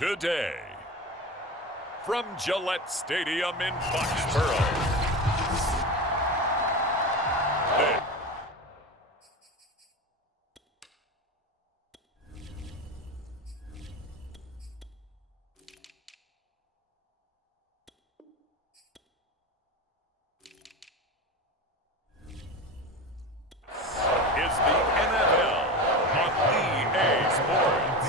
today. From Gillette Stadium in Foxborough. Is the NFL on EA Sports.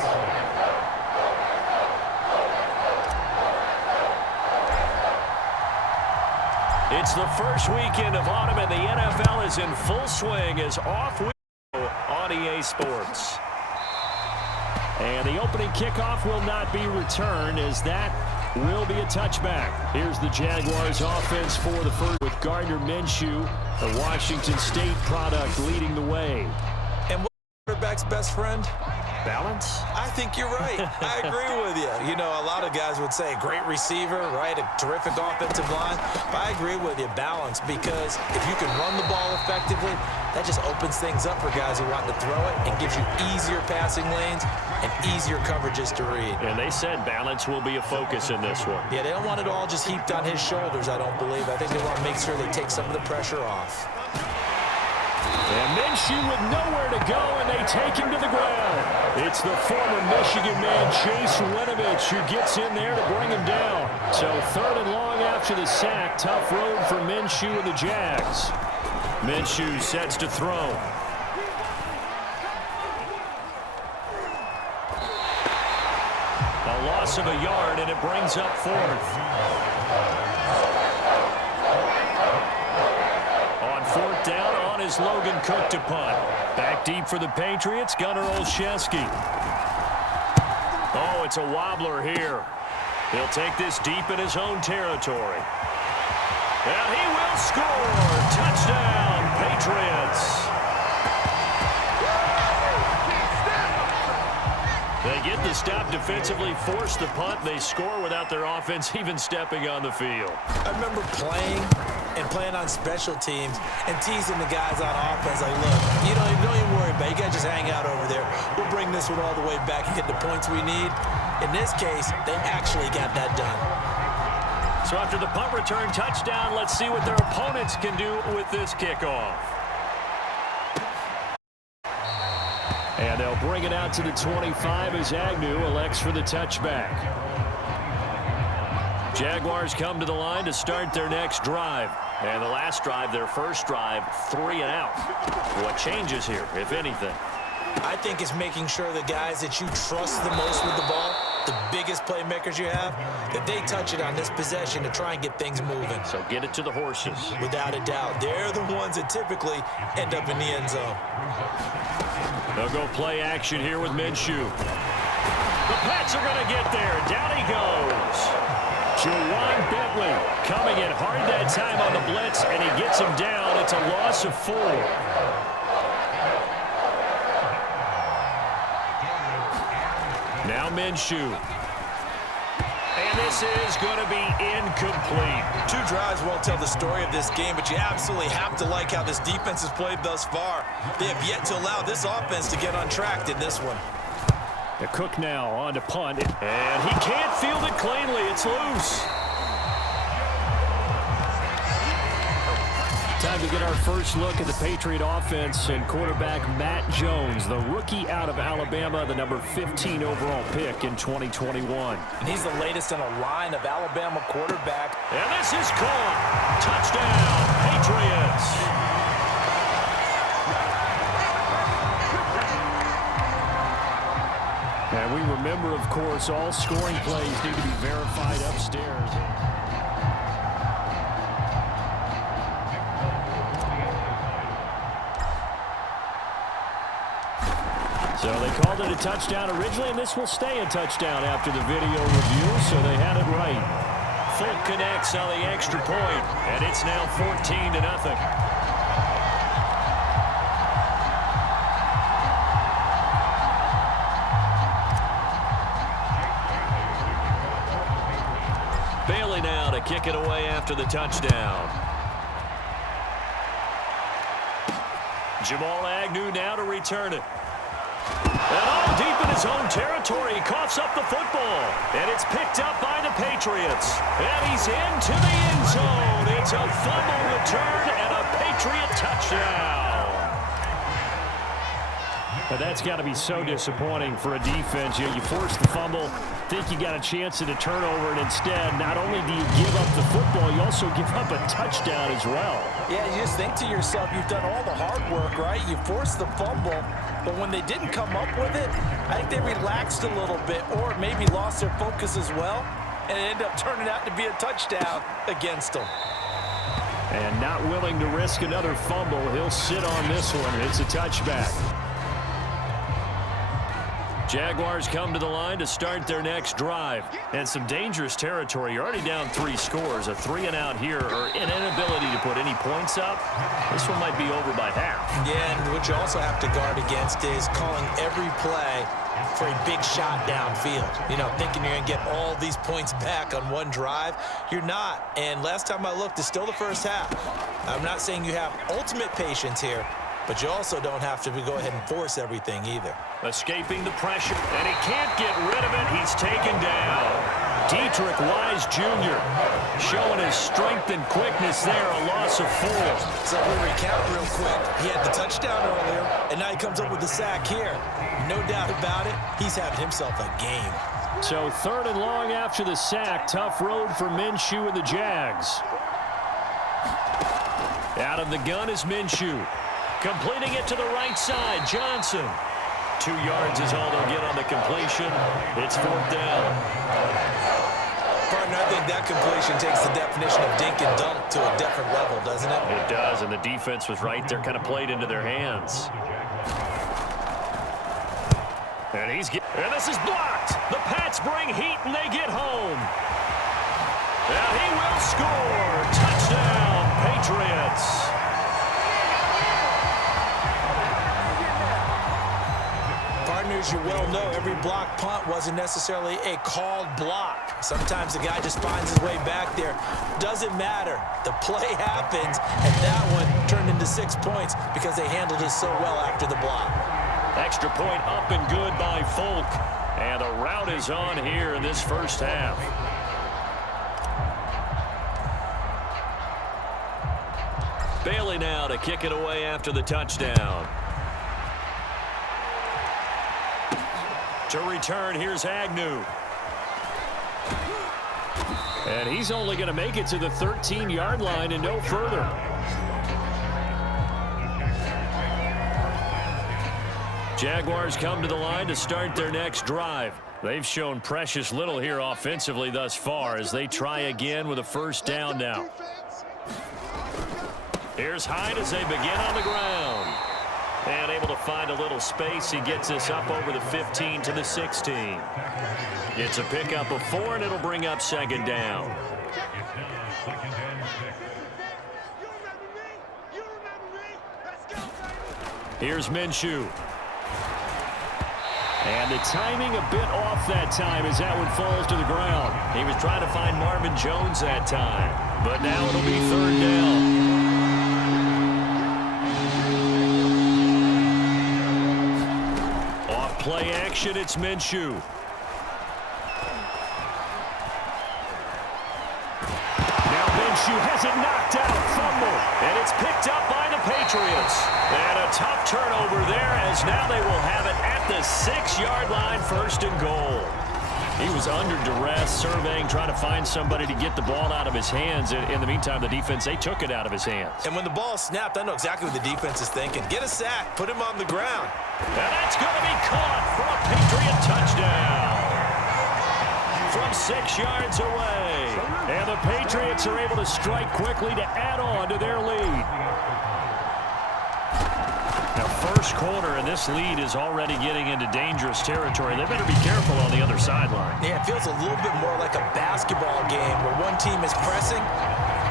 It's the first weekend of autumn, and the NFL is in full swing as off we go on EA Sports. And the opening kickoff will not be returned, as that will be a touchback. Here's the Jaguars offense for the first, with Gardner Minshew, the Washington State product, leading the way. And what's the quarterback's best friend? Balance? I think you're right. I agree with you. You know, a lot of guys would say great receiver, right? A terrific offensive line. But I agree with you, balance, because if you can run the ball effectively, that just opens things up for guys who want to throw it and gives you easier passing lanes and easier coverages to read. And they said balance will be a focus in this one. Yeah, they don't want it all just heaped on his shoulders, I don't believe. I think they want to make sure they take some of the pressure off. And Minshew with nowhere to go, and they take him to the ground. It's the former Michigan man, Chase Winovich, who gets in there to bring him down. So 3rd and long after the sack. Tough road for Minshew and the Jags. Minshew sets to throw. A loss of a yard, and it brings up 4th. On 4th down, on is Logan Cook to punt. Back deep for the Patriots, Gunnar Olszewski. Oh, it's a wobbler here. He'll take this deep in his own territory. And he will score. Touchdown, Patriots. They get the stop defensively, force the punt. They score without their offense even stepping on the field. I remember playing on special teams and teasing the guys on offense like, look, don't even worry about it. You guys just hang out over there. We'll bring this one all the way back and get the points we need. In this case, they actually got that done. So after the punt return touchdown, let's see what their opponents can do with this kickoff. And they'll bring it out to the 25 as Agnew elects for the touchback. Jaguars come to the line to start their next drive. And the last drive, their first drive, 3 and out. What changes here, if anything? I think it's making sure the guys that you trust the most with the ball, the biggest playmakers you have, that they touch it on this possession to try and get things moving. So get it to the horses. Without a doubt. They're the ones that typically end up in the end zone. They'll go play action here with Minshew. The Pats are going to get there. Down he goes. Jawan Bentley coming in hard that time on the blitz, and he gets him down. It's a loss of 4. Now Minshew. And this is going to be incomplete. 2 drives won't tell the story of this game, but you absolutely have to like how this defense has played thus far. They have yet to allow this offense to get untracked in this one. The Cook now on to punt, and he can't field it cleanly. It's loose. Time to get our first look at the Patriot offense and quarterback Matt Jones, the rookie out of Alabama, the number 15 overall pick in 2021. And he's the latest in a line of Alabama quarterback. And this is caught. Touchdown, Patriots. And we remember, of course, all scoring plays need to be verified upstairs. So they called it a touchdown originally, and this will stay a touchdown after the video review, so they had it right. Folk connects on the extra point, and it's now 14-0. Bailey now to kick it away after the touchdown. Jamal Agnew now to return it. And all deep in his own territory, he coughs up the football. And it's picked up by the Patriots. And he's into the end zone. It's a fumble return and a Patriot touchdown. But that's got to be so disappointing for a defense. You force the fumble, think you got a chance at a turnover, and instead, not only do you give up the football, you also give up a touchdown as well. Yeah, you just think to yourself, you've done all the hard work, right? You forced the fumble, but when they didn't come up with it, I think they relaxed a little bit or maybe lost their focus as well, and it ended up turning out to be a touchdown against them. And not willing to risk another fumble, he'll sit on this one. It's a touchback. Jaguars come to the line to start their next drive. And some dangerous territory. You're already down 3 scores. A 3-and-out here, or an inability to put any points up. This one might be over by half. Yeah, and what you also have to guard against is calling every play for a big shot downfield. You know, thinking you're going to get all these points back on one drive. You're not. And last time I looked, it's still the first half. I'm not saying you have ultimate patience here, but you also don't have to go ahead and force everything either. Escaping the pressure, and he can't get rid of it. He's taken down. Dietrich Wise Jr. showing his strength and quickness there, a loss of 4. So we recount real quick. He had the touchdown earlier, and now he comes up with the sack here. No doubt about it, he's having himself a game. So 3rd and long after the sack. Tough road for Minshew and the Jags. Out of the gun is Minshew. Completing it to the right side, Johnson. 2 yards is all they'll get on the completion. It's 4th down. Partner, I think that completion takes the definition of dink and dunk to a different level, doesn't it? It does, and the defense was right there, kind of played into their hands. And this is blocked. The Pats bring heat, and they get home. And he will score. Touchdown, Patriots. Partners, you well know every block punt wasn't necessarily a called block. Sometimes the guy just finds his way back there. Doesn't matter. The play happens, and that one turned into 6 points because they handled it so well after the block. Extra point up and good by Folk. And the route is on here in this first half. Bailey now to kick it away after the touchdown. To return, here's Agnew. And he's only going to make it to the 13-yard line and no further. Jaguars come to the line to start their next drive. They've shown precious little here offensively thus far as they try again with a first down now. Here's Hyde as they begin on the ground. And able to find a little space. He gets this up over the 15 to the 16. It's a pickup of 4, and it'll bring up 2nd down. Here's Minshew. And the timing a bit off that time as that one falls to the ground. He was trying to find Marvin Jones that time. But now it'll be 3rd down. Play action, it's Minshew. Now Minshew has it knocked out, fumble, and it's picked up by the Patriots. And a tough turnover there as now they will have it at the 6-yard line, 1st and goal. He was under duress, surveying, trying to find somebody to get the ball out of his hands. In the meantime, the defense, they took it out of his hands. And when the ball snapped, I know exactly what the defense is thinking. Get a sack, put him on the ground. And that's going to be caught for a Patriot touchdown. From 6 yards away. And the Patriots are able to strike quickly to add on to their lead. Now, first quarter, and this lead is already getting into dangerous territory. They better be careful on the other sideline. Yeah, it feels a little bit more like a basketball game where one team is pressing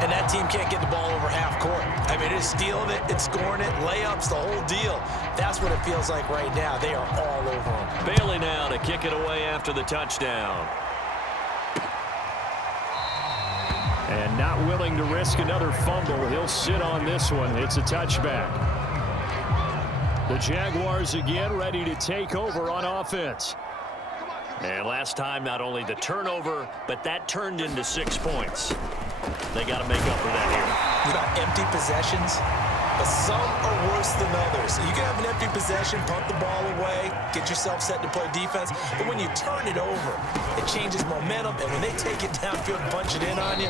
and that team can't get the ball over half court. I mean, it's stealing it, it's scoring it, layups, the whole deal. That's what it feels like right now. They are all over them. Bailey now to kick it away after the touchdown. And not willing to risk another fumble. He'll sit on this one. It's a touchback. The Jaguars again ready to take over on offense. And last time, not only the turnover, but that turned into 6 points. They got to make up for that here. You got empty possessions, but some are worse than others. You can have an empty possession, punt the ball away, get yourself set to play defense, but when you turn it over, it changes momentum, and when they take it downfield and punch it in on you,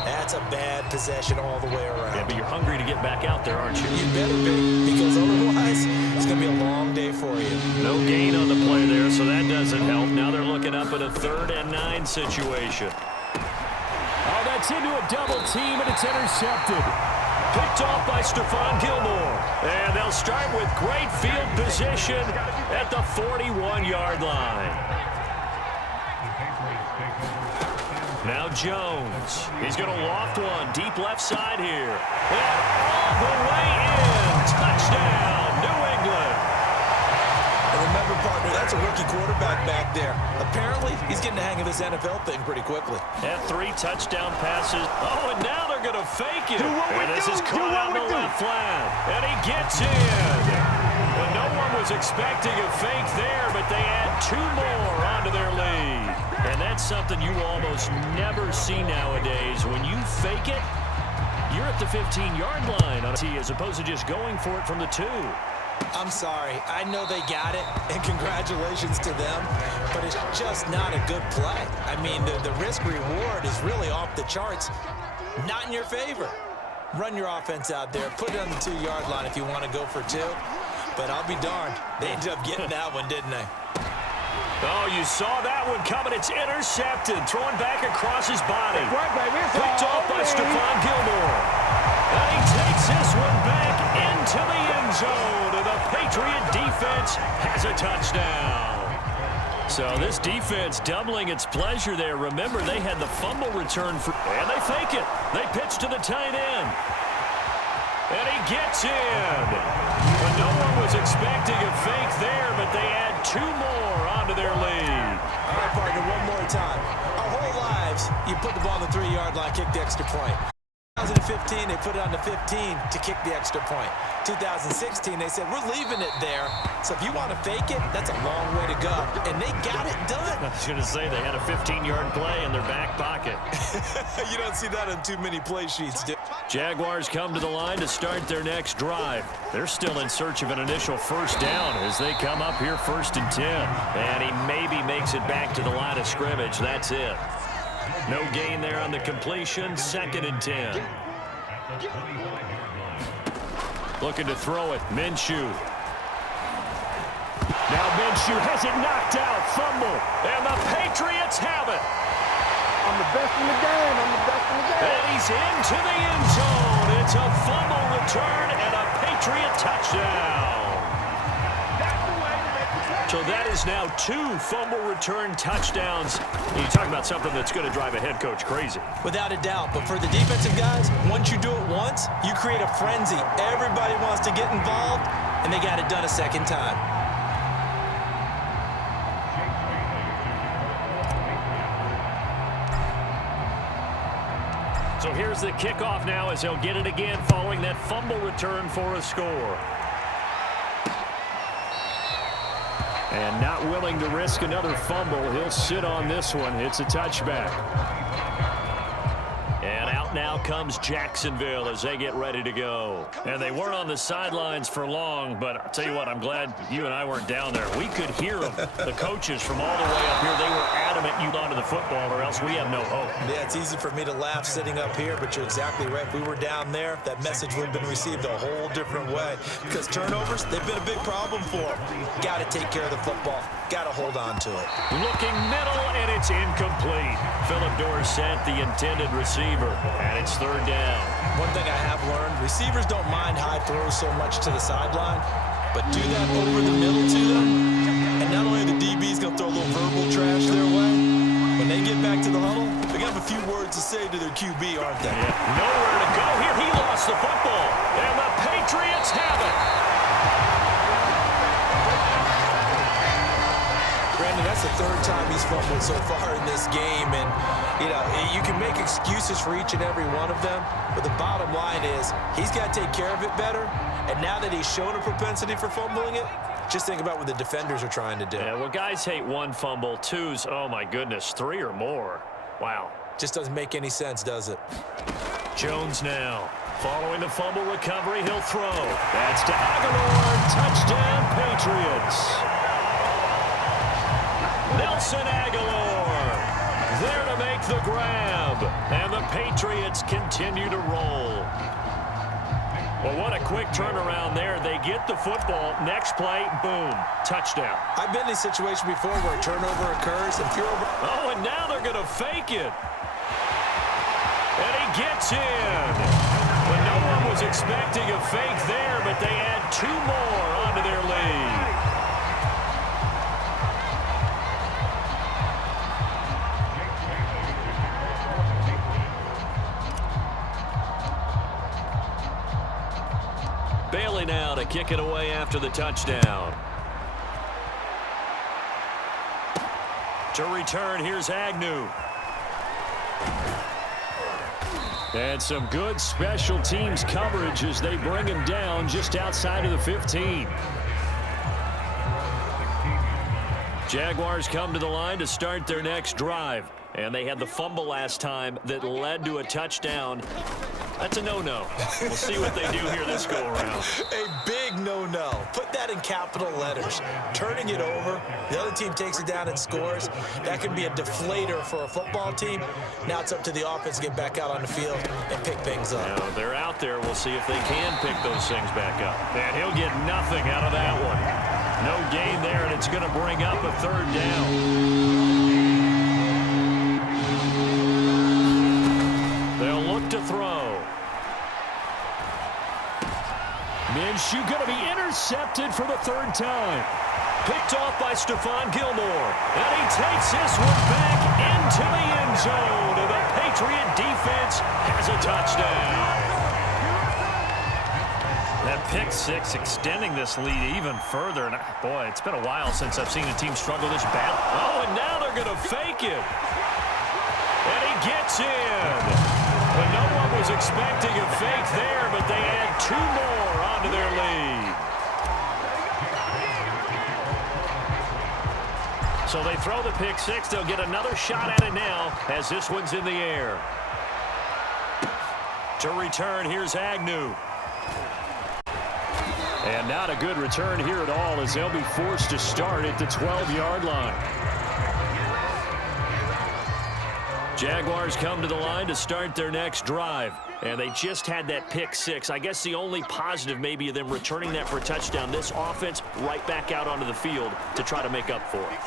that's a bad possession all the way around. Yeah, but you're hungry to get back out there, aren't you? You better be, because otherwise, it's going to be a long day for you. No gain on the play there, so that doesn't help. Now they're looking up at a 3rd and 9 situation. Oh, that's into a double team, and it's intercepted. Picked off by Stephon Gilmore. And they'll start with great field position at the 41-yard line. Now Jones. He's going to loft one deep left side here. And all the way in. Touchdown, New England. And remember, partner, that's a rookie quarterback back there. Apparently, he's getting the hang of this NFL thing pretty quickly. Had 3 touchdown passes. Oh, and now they're going to fake it. And this is caught out in the left flat. And he gets in. Well, no one was expecting a fake there, but they add 2 more onto their lead. And that's something you almost never see nowadays. When you fake it, you're at the 15-yard line on a tee as opposed to just going for it from the 2. I'm sorry. I know they got it, and congratulations to them, but it's just not a good play. I mean, the risk-reward is really off the charts. Not in your favor. Run your offense out there. Put it on the 2-yard line if you want to go for 2. But I'll be darned. They ended up getting that one, didn't they? Oh, you saw that one coming. It's intercepted. Thrown back across his body. Picked off by Stephon Gilmore. And he takes this one back into the end zone. And the Patriot defense has a touchdown. So this defense doubling its pleasure there. Remember, they had the fumble return for, and they fake it. They pitch to the tight end. And he gets in. But no one was expecting a fake there, but they add 2 more onto their lead. All right, partner, one more time. Our whole lives, you put the ball on the 3-yard line, kick the extra point. 2015, they put it on the 15 to kick the extra point. 2016, they said, we're leaving it there. So if you want to fake it, that's a long way to go. And they got it done. I was going to say, they had a 15-yard play in their back pocket. You don't see that on too many play sheets, dude. Jaguars come to the line to start their next drive. They're still in search of an initial first down as they come up here 1st and 10. And he maybe makes it back to the line of scrimmage. That's it. No gain there on the completion. 2nd and 10. Looking to throw it. Minshew. Now Minshew has it knocked out. Fumble. And the Patriots have it. I'm the best in the game. I'm the best in the game. And he's into the end zone. It's a fumble return and a Patriot touchdown. So that is now 2 fumble return touchdowns. You talk about something that's going to drive a head coach crazy. Without a doubt. But for the defensive guys, once you do it once, you create a frenzy. Everybody wants to get involved, and they got it done a second time. So here's the kickoff now as he'll get it again following that fumble return for a score. And not willing to risk another fumble, he'll sit on this one. It's a touchback. And out now comes Jacksonville as they get ready to go. And they weren't on the sidelines for long, but I'll tell you what, I'm glad you and I weren't down there. We could hear them, the coaches from all the way up here. They were adamant you onto the football or else we have no hope. Yeah, it's easy for me to laugh sitting up here, but you're exactly right. If we were down there, that message would have been received a whole different way. Because turnovers, they've been a big problem for them. Got to take care of the football. Got to hold on to it. Looking middle, and it's incomplete. Phillip Dorsett, the intended receiver, and it's 3rd down. One thing I have learned, receivers don't mind high throws so much to the sideline, but do that over the middle to them, and not only are the DBs going to throw a little verbal trash their way, when they get back to the huddle, they're going to have a few words to say to their QB, aren't they? Yeah, nowhere to go here. He lost the football, and the Patriots have it. Brandon, that's the 3rd time he's fumbled so far in this game, and you can make excuses for each and every one of them, but the bottom line is he's got to take care of it better, And now that he's shown a propensity for fumbling it, just think about what the defenders are trying to do. Yeah, well, guys hate one fumble, twos, oh my goodness, 3 or more. Wow. Just doesn't make any sense, does it? Jones now. Following the fumble recovery, he'll throw. That's to Aguilar. Touchdown, Patriots. Nelson Aguilar there to make the grab. And the Patriots continue to roll. Well, what a quick turnaround there. They get the football. Next play, boom, touchdown. I've been in a situation before where a turnover occurs. And oh, and now they're going to fake it. And he gets in. But no one was expecting a fake there, but they add 2 more onto their lead. Bailey now to kick it away after the touchdown. To return, here's Agnew. And some good special teams coverage as they bring him down just outside of the 15. Jaguars come to the line to start their next drive. And they had the fumble last time that led to a touchdown. That's a no-no. We'll see what they do here this go-around. A big no-no. Put that in capital letters. Turning it over, the other team takes it down and scores. That can be a deflator for a football team. Now it's up to the offense to get back out on the field and pick things up. Now, they're out there. We'll see if they can pick those things back up. And he'll get nothing out of that one. No gain there, and it's going to bring up a 3rd down. They'll look to throw. Minshew going to be intercepted for the 3rd time. Picked off by Stephon Gilmore. And he takes this one back into the end zone. And the Patriot defense has a touchdown. That pick 6 extending this lead even further. And boy, it's been a while since I've seen a team struggle this bad. Oh, and now they're going to fake it. And he gets in. But no one was expecting a fake there, but they add 2 more onto their lead. So they throw the pick 6. They'll get another shot at it now as this one's in the air. To return, here's Agnew. And not a good return here at all as they'll be forced to start at the 12-yard line. Jaguars come to the line to start their next drive. And they just had that pick 6. I guess the only positive maybe of them returning that for a touchdown. This offense right back out onto the field to try to make up for it.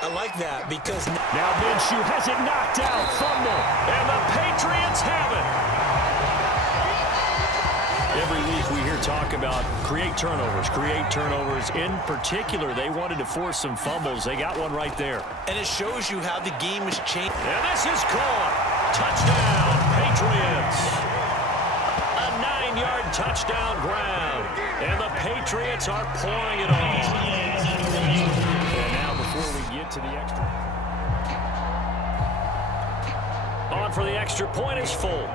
I like that because now Minshew has it knocked out. Fumble. And the Patriots have it. Every week we hear talk about create turnovers. In particular, they wanted to force some fumbles. They got one right there. And it shows you how the game has changed. And this is caught. Touchdown, Patriots. A 9-yard touchdown grab. And the Patriots are pouring it on. And now before we get to the extra. On for the extra point is Folk.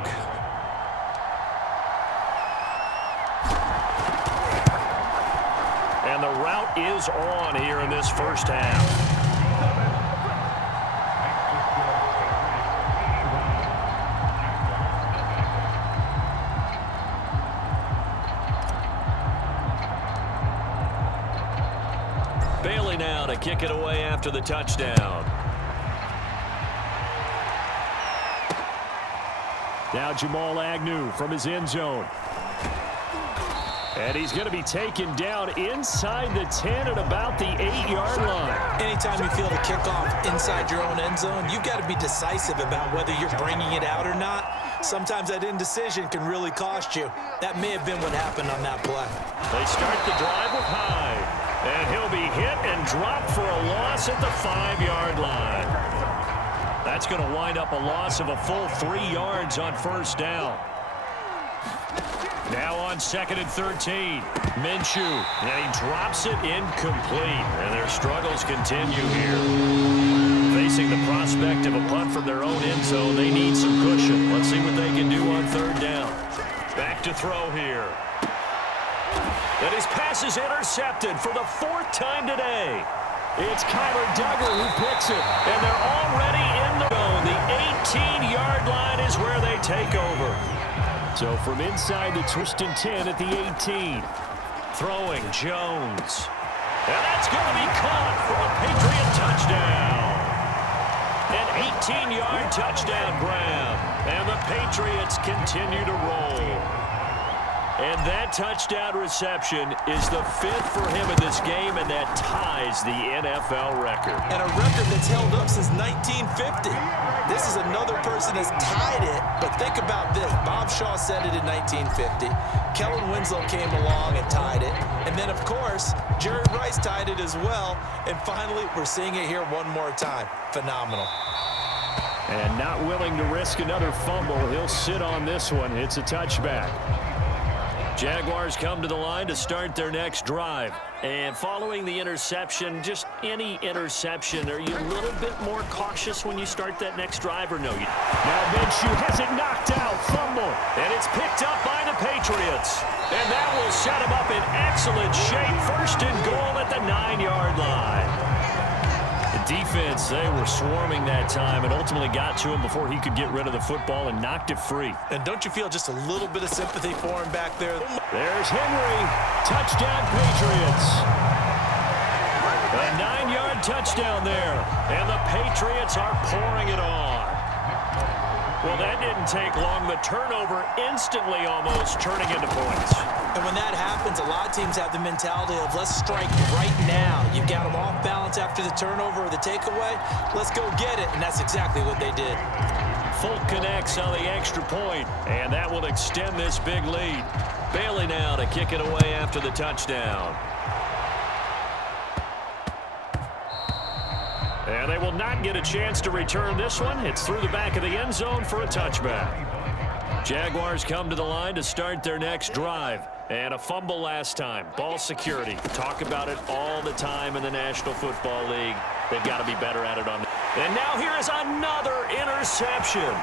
And the route is on here in this first half. Bailey now to kick it away after the touchdown. Now Jamal Agnew from his end zone. And he's going to be taken down inside the 10 at about the 8-yard line. Anytime you feel the kickoff inside your own end zone, you've got to be decisive about whether you're bringing it out or not. Sometimes that indecision can really cost you. That may have been what happened on that play. They start the drive with Hyde. And he'll be hit and dropped for a loss at the 5-yard line. That's going to wind up a loss of a full 3 yards on first down. Now on 2nd and 13. Minshew. And he drops it incomplete. And their struggles continue here. Facing the prospect of a punt from their own end zone, they need some cushion. Let's see what they can do on 3rd down. Back to throw here. And his pass is intercepted for the 4th time today. It's Kyler Duggar who picks it, and they're already in the zone. The 18-yard line is where they take over. So from inside the twist and 10 at the 18. Throwing Jones. And that's going to be caught for a Patriot touchdown. An 18-yard touchdown grab. And the Patriots continue to roll. And that touchdown reception is the 5th for him in this game, and that ties the NFL record. And a record that's held up since 1950. This is another person that's tied it, but think about this. Bob Shaw said it in 1950. Kellen Winslow came along and tied it. And then, of course, Jerry Rice tied it as well. And finally, we're seeing it here one more time. Phenomenal. And not willing to risk another fumble, he'll sit on this one. It's a touchback. Jaguars come to the line to start their next drive. And following the interception, just any interception, are you a little bit more cautious when you start that next drive or no? Now Minshew has it knocked out, fumble, and it's picked up by the Patriots. And that will set him up in excellent shape. 1st and goal at the 9-yard line. The defense, they were swarming that time and ultimately got to him before he could get rid of the football and knocked it free. And don't you feel just a little bit of sympathy for him back there? There's Henry. Touchdown, Patriots. A 9-yard touchdown there. And the Patriots are pouring it on. Well, that didn't take long. The turnover instantly almost turning into points. And when that happens, a lot of teams have the mentality of let's strike right now. You've got them off balance after the turnover or the takeaway. Let's go get it. And that's exactly what they did. Folk connects on the extra point, and that will extend this big lead. Bailey now to kick it away after the touchdown. And they will not get a chance to return this one. It's through the back of the end zone for a touchback. Jaguars come to the line to start their next drive. And a fumble last time. Ball security. Talk about it all the time in the National Football League. They've got to be better at it on the... And now here is another interception.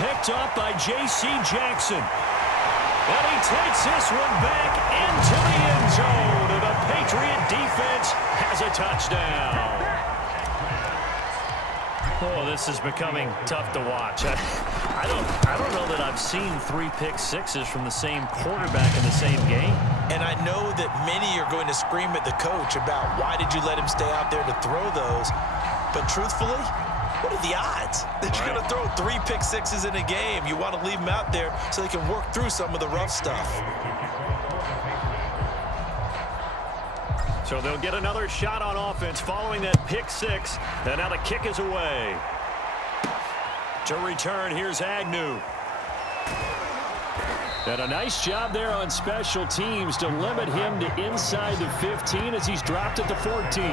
Picked up by J.C. Jackson. And he takes this one back into the end zone. And the Patriot defense has a touchdown. Oh, this is becoming tough to watch. I don't know that I've seen 3 pick sixes from the same quarterback in the same game. And I know that many are going to scream at the coach about why did you let him stay out there to throw those. But truthfully, what are the odds that you're going to throw 3 pick sixes in a game? You want to leave them out there so they can work through some of the rough stuff. So they'll get another shot on offense following that pick 6. And now the kick is away. To return, here's Agnew. And a nice job there on special teams to limit him to inside the 15 as he's dropped at the 14.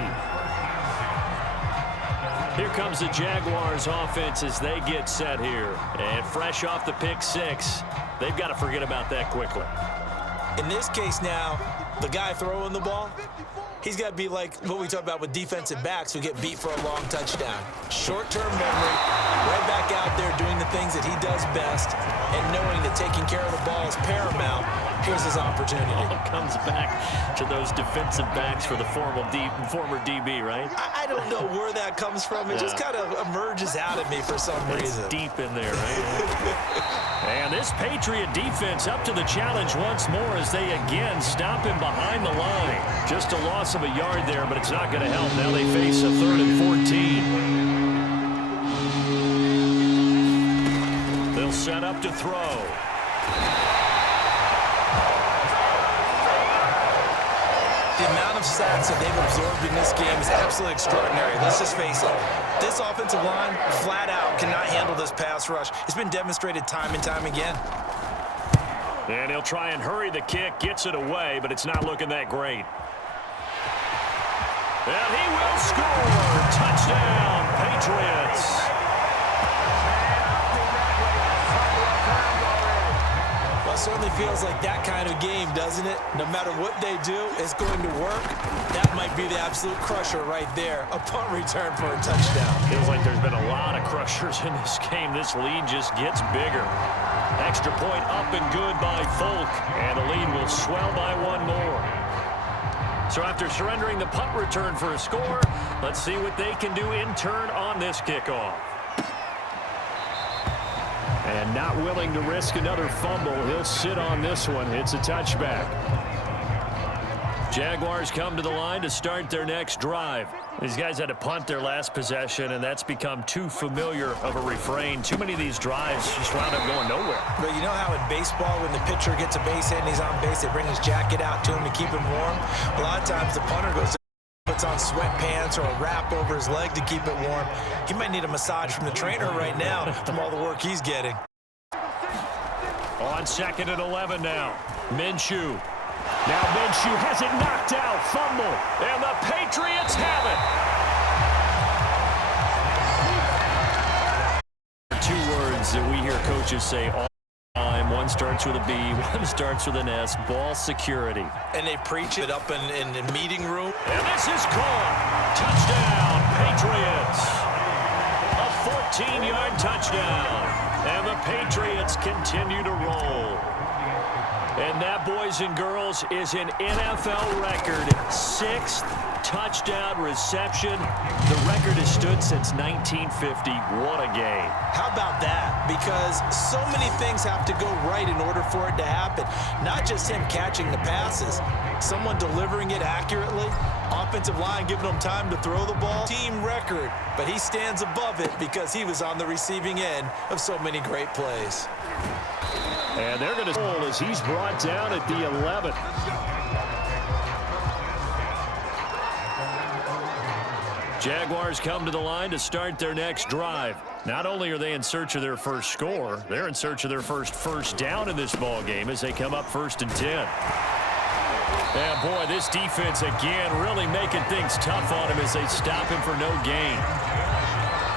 Here comes the Jaguars offense as they get set here. And fresh off the pick 6, they've got to forget about that quickly. In this case now, the guy throwing the ball, he's got to be like what we talk about with defensive backs who get beat for a long touchdown. Short-term memory, right back out there doing the things that he does best, and knowing that taking care of the ball is paramount. Here's his opportunity. It comes back to those defensive backs for the former DB, right? I don't know where that comes from. It just kind of emerges out at me for some reason. It's deep in there, right? And this Patriot defense up to the challenge once more as they again stop him behind the line. Just a loss of a yard there, but it's not going to help. Now they face a 3rd and 14. They'll set up to throw. The amount of sacks that they've absorbed in this game is absolutely extraordinary. Let's just face it. This offensive line, flat out, cannot handle this pass rush. It's been demonstrated time and time again. And he'll try and hurry the kick, gets it away, but it's not looking that great. And he will score. Touchdown, Patriots. Well, it certainly feels like that kind of game, doesn't it? No matter what they do, it's going to work. That might be the absolute crusher right there. A punt return for a touchdown. Feels like there's been a lot of crushers in this game. This lead just gets bigger. extra point up and good by Folk. And the lead will swell by one more. So after surrendering the punt return for a score, let's see what they can do in turn on this kickoff. And not willing to risk another fumble, he'll sit on this one. It's a touchback. Jaguars come to the line to start their next drive. These guys had to punt their last possession, and that's become too familiar of a refrain. Too many of these drives just wound up going nowhere. But you know how in baseball, when the pitcher gets a base hit and he's on base, they bring his jacket out to him to keep him warm? A lot of times the punter puts on sweatpants or a wrap over his leg to keep it warm. He might need a massage from the trainer right now from all the work he's getting. On 2nd and 11 now. Minshew. Now Minshew has it knocked out. Fumble. And the Patriots have it. Two words that we hear coaches say all the time. One starts with a B, one starts with an S. Ball security. And they preach it up in the meeting room. And this is caught. Touchdown, Patriots. A 14-yard touchdown. And the Patriots continue to roll. And that, boys and girls, is an NFL record 6th touchdown reception. The record has stood since 1950. What a game. How about that? Because so many things have to go right in order for it to happen. Not just him catching the passes, someone delivering it accurately, offensive line giving him time to throw the ball. Team record, but he stands above it because he was on the receiving end of so many great plays. And they're going to roll as he's brought down at the 11. Jaguars come to the line to start their next drive. Not only are they in search of their first score, they're in search of their first down in this ball game as they come up 1st and 10. And boy, this defense again really making things tough on him as they stop him for no gain.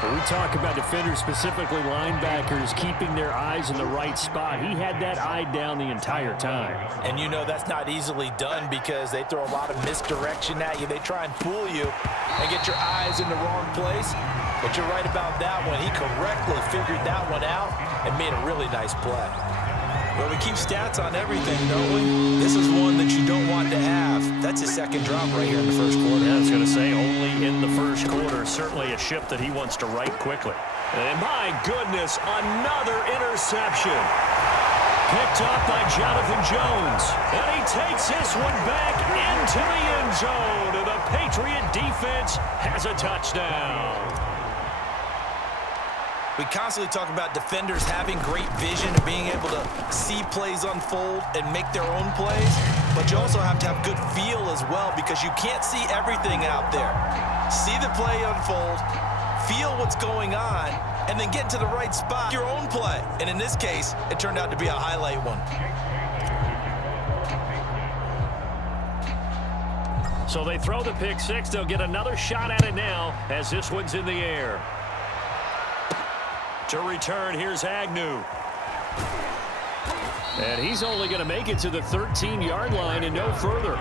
When we talk about defenders, specifically linebackers, keeping their eyes in the right spot, he had that eye down the entire time. And you know that's not easily done because they throw a lot of misdirection at you. They try and fool you and get your eyes in the wrong place. But you're right about that one. He correctly figured that one out and made a really nice play. Well, we keep stats on everything, don't we? This is one that you don't want to have. That's his second drop right here in the first quarter. Yeah, I was going to say only in the first quarter. Certainly a ship that he wants to right quickly. And my goodness, another interception. Picked up by Jonathan Jones. And he takes this one back into the end zone. And the Patriot defense has a touchdown. We constantly talk about defenders having great vision and being able to see plays unfold and make their own plays, but you also have to have good feel as well because you can't see everything out there. See the play unfold, feel what's going on, and then get to the right spot, your own play. And in this case, it turned out to be a highlight one. So they throw the pick six. They'll get another shot at it now as this one's in the air. To return, here's Agnew. And he's only going to make it to the 13-yard line and no further.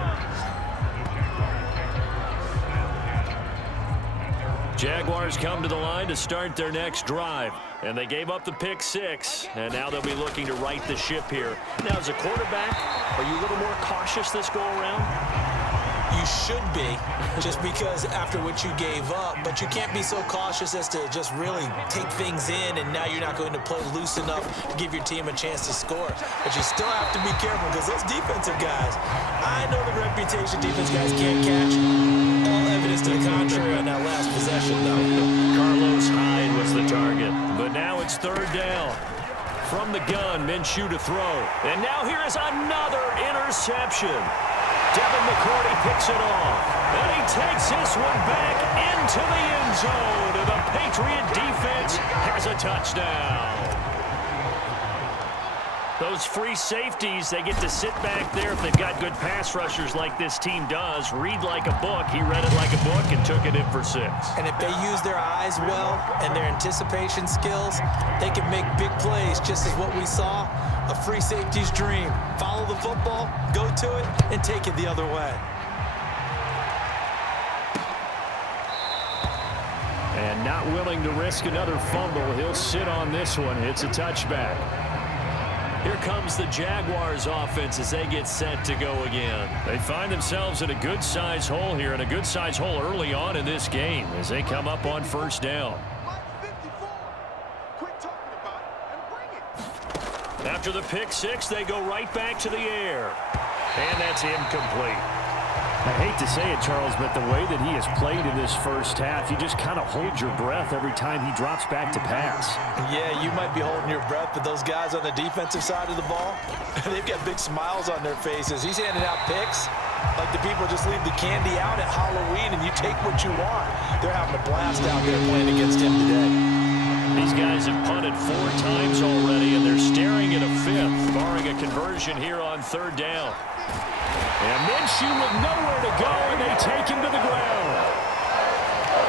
Jaguars come to the line to start their next drive. And they gave up the pick six. And now they'll be looking to right the ship here. Now, as a quarterback, are you a little more cautious this go-around? You should be, just because after what you gave up, but you can't be so cautious as to just really take things in, and now you're not going to play loose enough to give your team a chance to score. But you still have to be careful because those defensive guys, I know the reputation defense guys can't catch. All evidence to the contrary on that last possession, though. Carlos Hyde was the target, but now it's 3rd down. From the gun, Minshew to throw. And now here is another interception. Devin McCourty picks it off. And he takes this one back into the end zone. And the Patriot defense has a touchdown. Those free safeties, they get to sit back there if they've got good pass rushers like this team does. Read like a book. He read it like a book and took it in for 6. And if they use their eyes well and their anticipation skills, they can make big plays, just as what we saw. A free safety's dream. Follow the football, go to it, and take it the other way. And not willing to risk another fumble. He'll sit on this one. It's a touchback. Here comes the Jaguars offense as they get set to go again. They find themselves in a good-sized hole here, and a good-sized hole early on in this game as they come up on first down. After the pick six, they go right back to the air. And that's incomplete. I hate to say it, Charles, but the way that he has played in this first half, you just kind of hold your breath every time he drops back to pass. Yeah, you might be holding your breath, but those guys on the defensive side of the ball, they've got big smiles on their faces. He's handing out picks like the people just leave the candy out at Halloween and you take what you want. They're having a blast out there playing against him today. These guys have punted 4 times already, and they're staring at a 5th, barring a conversion here on third down. And Minshew with nowhere to go, and they take him to the ground.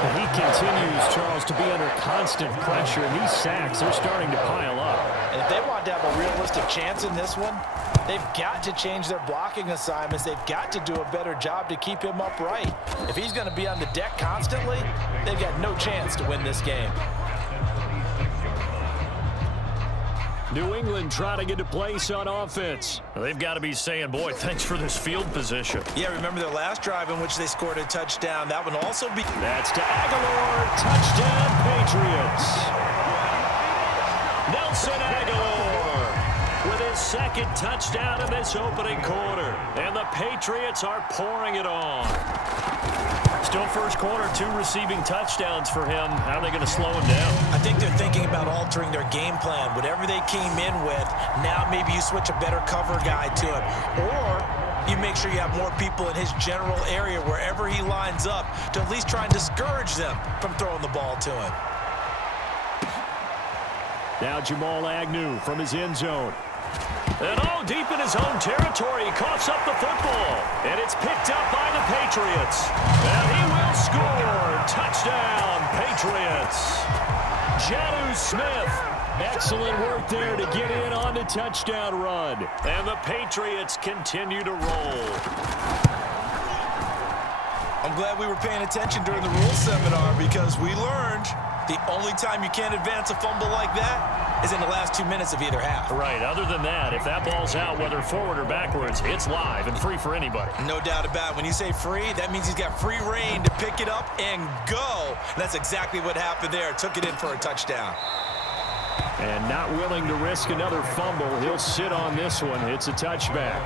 And he continues, Charles, to be under constant pressure, and these sacks, they're starting to pile up. And if they want to have a realistic chance in this one, they've got to change their blocking assignments. They've got to do a better job to keep him upright. If he's going to be on the deck constantly, they've got no chance to win this game. New England trying to get a place on offense. They've got to be saying, boy, thanks for this field position. Yeah, remember their last drive in which they scored a touchdown. That would also be... That's to Aguilar. Touchdown, Patriots. Nelson Aguilar with his second touchdown in this opening quarter. And the Patriots are pouring it on. Still first quarter, 2 receiving touchdowns for him. How are they going to slow him down? I think they're thinking about altering their game plan. Whatever they came in with, now maybe you switch a better cover guy to him. Or you make sure you have more people in his general area wherever he lines up to at least try and discourage them from throwing the ball to him. Now Jamal Agnew from his end zone. And all deep in his own territory, he coughs up the football. And it's picked up by the Patriots. And he will score. Touchdown, Patriots. Jadu Smith. Excellent work there to get in on the touchdown run. And the Patriots continue to roll. I'm glad we were paying attention during the rules seminar because we learned the only time you can't advance a fumble like that is in the last 2 minutes of either half. Right. Other than that, if that ball's out, whether forward or backwards, it's live and free for anybody. No doubt about it. When you say free, that means he's got free reign to pick it up and go. And that's exactly what happened there. Took it in for a touchdown. And not willing to risk another fumble, he'll sit on this one. It's a touchback.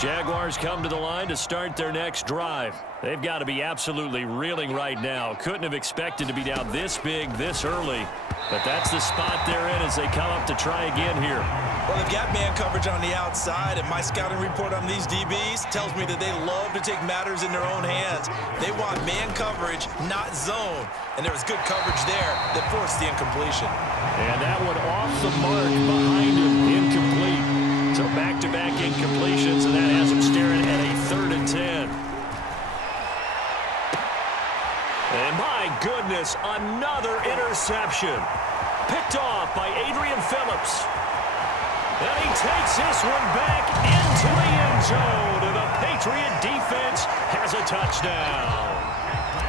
Jaguars come to the line to start their next drive. They've got to be absolutely reeling right now. Couldn't have expected to be down this big, this early. But that's the spot they're in as they come up to try again here. Well, they've got man coverage on the outside, and my scouting report on these DBs tells me that they love to take matters in their own hands. They want man coverage, not zone. And there was good coverage there that forced the incompletion. And that one off the mark behind him, incomplete. So back-to-back incompletions, and that has him staring at a 3rd and 10. And my goodness, another interception. Picked off by Adrian Phillips. And he takes this one back into the end zone. And the Patriot defense has a touchdown.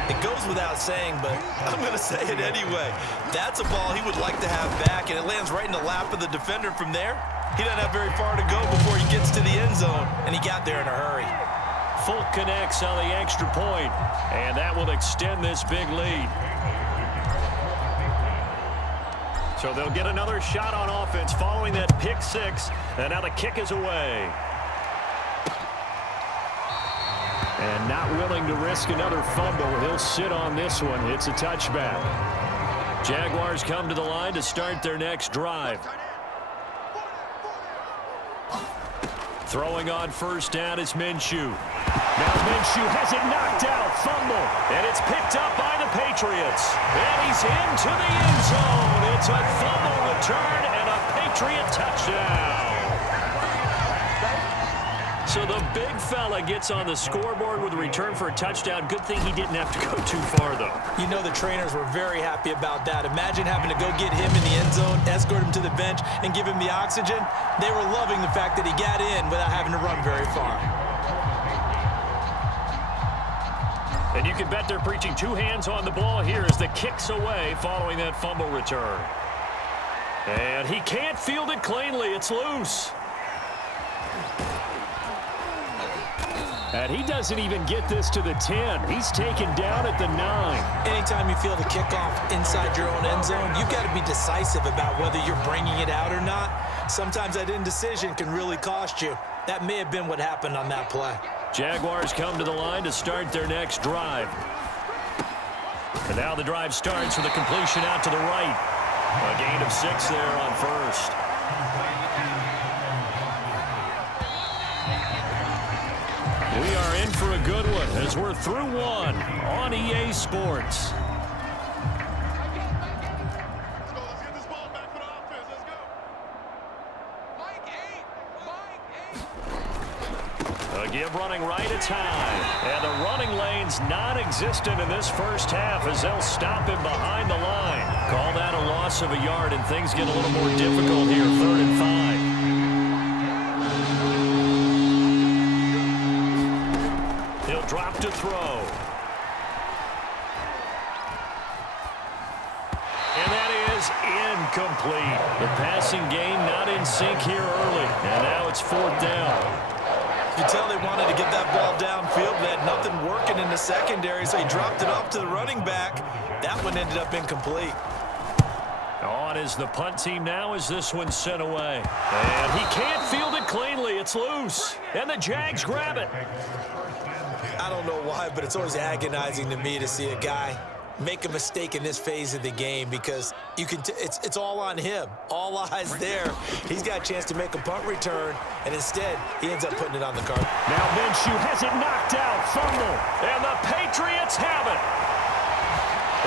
It goes without saying, but I'm going to say it anyway. That's a ball he would like to have back, and it lands right in the lap of the defender from there. He doesn't have very far to go before he gets to the end zone, and he got there in a hurry. Fulk connects on the extra point, and that will extend this big lead. So they'll get another shot on offense following that pick six, and now the kick is away. And not willing to risk another fumble, he'll sit on this one. It's a touchback. Jaguars come to the line to start their next drive. Throwing on first down is Minshew. Now Minshew has it knocked out, fumble, and it's picked up by the Patriots. And he's into the end zone. It's a fumble return and a Patriot touchdown. So the big fella gets on the scoreboard with a return for a touchdown. Good thing he didn't have to go too far, though. You know the trainers were very happy about that. Imagine having to go get him in the end zone, escort him to the bench, and give him the oxygen. They were loving the fact that he got in without having to run very far. And you can bet they're preaching 2 hands on the ball here as the kick's away following that fumble return. And he can't field it cleanly. It's loose. And he doesn't even get this to the 10. He's taken down at the 9. Anytime you feel the kickoff inside your own end zone, you've got to be decisive about whether you're bringing it out or not. Sometimes that indecision can really cost you. That may have been what happened on that play. Jaguars come to the line to start their next drive. And now the drive starts with a completion out to the right. A gain of 6 there on first. We are in for a good one as we're through one on EA Sports. A give running right, it's high. And the running lane's non-existent in this first half as they'll stop him behind the line. Call that a loss of a yard, and things get a little more difficult here, 3rd and 5. Drop to throw. And that is incomplete. The passing game not in sync here early. And now it's 4th down. You can tell they wanted to get that ball downfield. They had nothing working in the secondary, so he dropped it off to the running back. That one ended up incomplete. On is the punt team now as this one's sent away. And he can't field it cleanly. It's loose. And the Jags grab it. I don't know why, but it's always agonizing to me to see a guy make a mistake in this phase of the game because you can. It's all on him. All eyes there. He's got a chance to make a punt return, and instead he ends up putting it on the card. Now Minshew has it knocked out. Fumble. And the Patriots have it.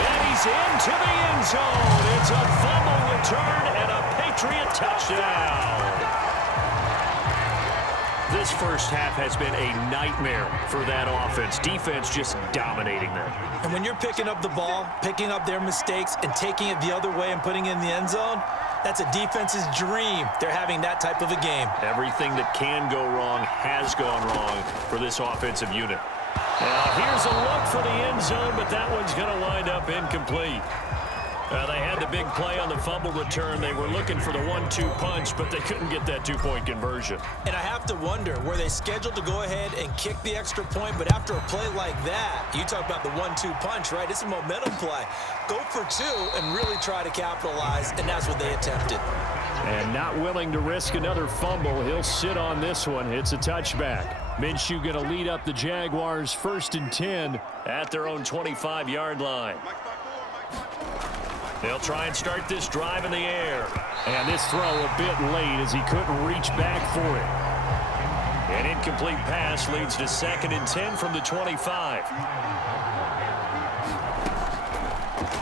And he's into the end zone. It's a fumble return and a Patriot touchdown. This first half has been a nightmare for that offense. Defense just dominating them. And when you're picking up the ball, picking up their mistakes, and taking it the other way and putting it in the end zone, that's a defense's dream. They're having that type of a game. Everything that can go wrong has gone wrong for this offensive unit. Now here's a look for the end zone, but that one's going to wind up incomplete. They had the big play on the fumble return. They were looking for the 1-2 punch, but they couldn't get that 2-point conversion. And I have to wonder, were they scheduled to go ahead and kick the extra point? But after a play like that, you talk about the 1-2 punch, right? It's a momentum play. Go for 2 and really try to capitalize, and that's what they attempted. And not willing to risk another fumble, he'll sit on this one. It's a touchback. Minshew going to lead up the Jaguars 1st and 10 at their own 25-yard line. They'll try and start this drive in the air. And this throw a bit late as he couldn't reach back for it. An incomplete pass leads to 2nd and 10 from the 25.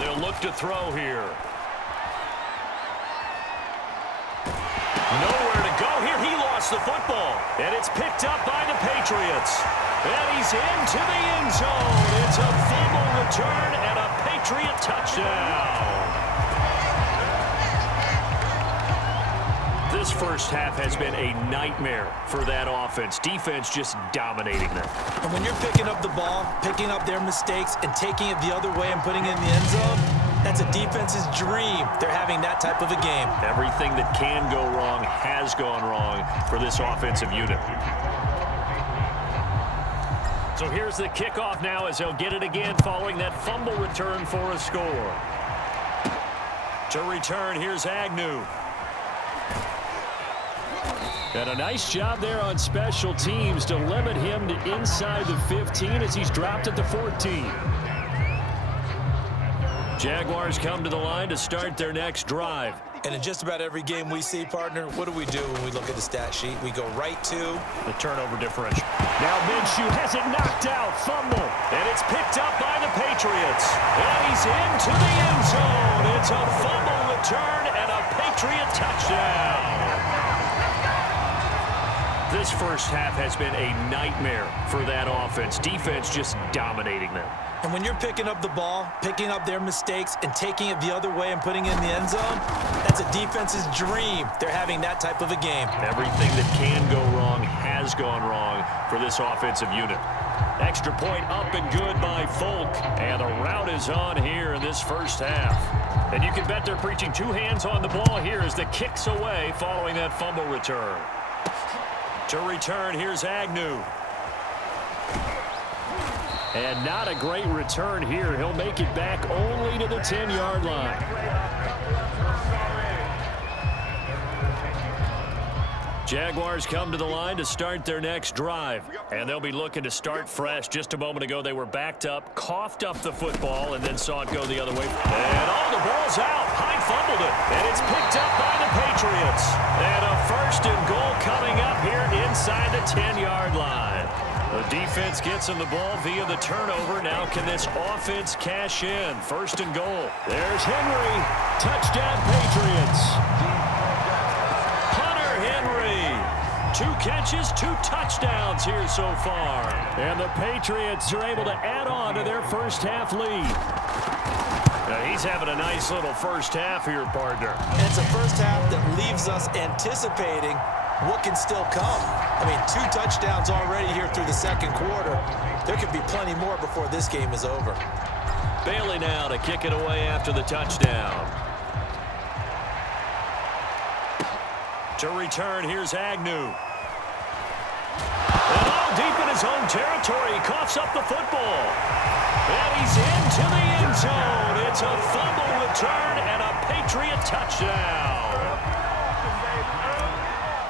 They'll look to throw here. Nowhere to go here. He lost the football. And it's picked up by the Patriots. And he's into the end zone. It's a fumble return and a Patriot touchdown. This first half has been a nightmare for that offense. Defense just dominating them. And when you're picking up the ball, picking up their mistakes, and taking it the other way and putting it in the end zone, that's a defense's dream. They're having that type of a game. Everything that can go wrong has gone wrong for this offensive unit. So here's the kickoff now as they'll get it again following that fumble return for a score. To return, here's Agnew. And a nice job there on special teams to limit him to inside the 15 as he's dropped at the 14. Jaguars come to the line to start their next drive. And in just about every game we see, partner, what do we do when we look at the stat sheet? We go right to the turnover differential. Now Minshew has it knocked out. Fumble. And it's picked up by the Patriots. And he's into the end zone. It's a fumble return and a Patriot touchdown. This first half has been a nightmare for that offense. Defense just dominating them. And when you're picking up the ball, picking up their mistakes, and taking it the other way and putting it in the end zone, that's a defense's dream. They're having that type of a game. Everything that can go wrong has gone wrong for this offensive unit. Extra point up and good by Folk. And the rout is on here in this first half. And you can bet they're preaching two hands on the ball here as the kick's away following that fumble return. To return, here's Agnew. And not a great return here. He'll make it back only to the 10-yard line. Jaguars come to the line to start their next drive. And they'll be looking to start fresh. Just a moment ago, they were backed up, coughed up the football, and then saw it go the other way. And the ball's out. Hyde fumbled it. And it's picked up by the Patriots. And a 1st and goal coming up here inside the 10-yard line. The defense gets him the ball via the turnover. Now can this offense cash in? 1st and goal. There's Henry. Touchdown, Patriots. Henry, 2 catches, 2 touchdowns here so far. And the Patriots are able to add on to their first half lead. Now he's having a nice little first half here, partner. And it's a first half that leaves us anticipating what can still come. I mean, 2 touchdowns already here through the second quarter. There could be plenty more before this game is over. Bailey now to kick it away after the touchdown. To return, here's Agnew. And all deep in his own territory, he coughs up the football. And he's into the end zone. It's a fumble return and a Patriot touchdown.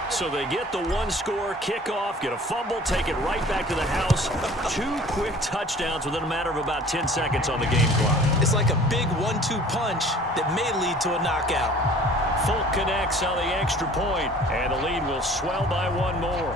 So they get the 1-score kickoff, get a fumble, take it right back to the house. 2 quick touchdowns within a matter of about 10 seconds on the game clock. It's like a big 1-2 punch that may lead to a knockout. Folk connects on the extra point, and the lead will swell by 1 more.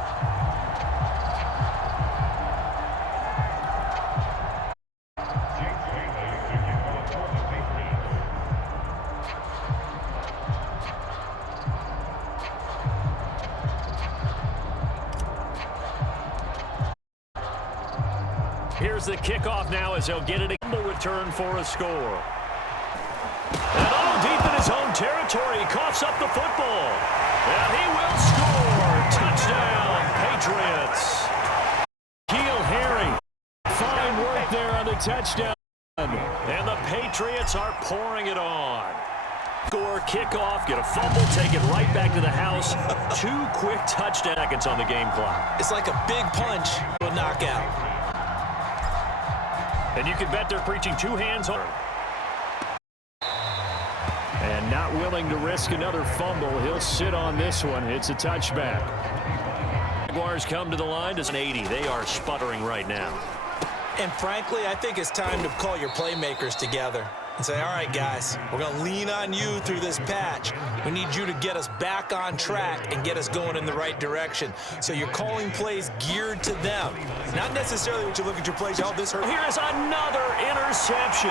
Here's the kickoff now as they'll get it a return for a score. And deep in his own territory, he coughs up the football. And he will score. Touchdown, Patriots. Keel Harry. Fine work there on the touchdown. And the Patriots are pouring it on. Score, kickoff, get a fumble, take it right back to the house. 2 quick touchdown seconds on the game clock. It's like a big punch to a knockout. And you can bet they're preaching 2 hands on. And not willing to risk another fumble. He'll sit on this one. It's a touchback. Jaguars come to the line to an 80. They are sputtering right now. And frankly, I think it's time to call your playmakers together and say, all right, guys, we're going to lean on you through this patch. We need you to get us back on track and get us going in the right direction. So you're calling plays geared to them. Not necessarily when you look at your plays, oh, this hurt. Here is another interception.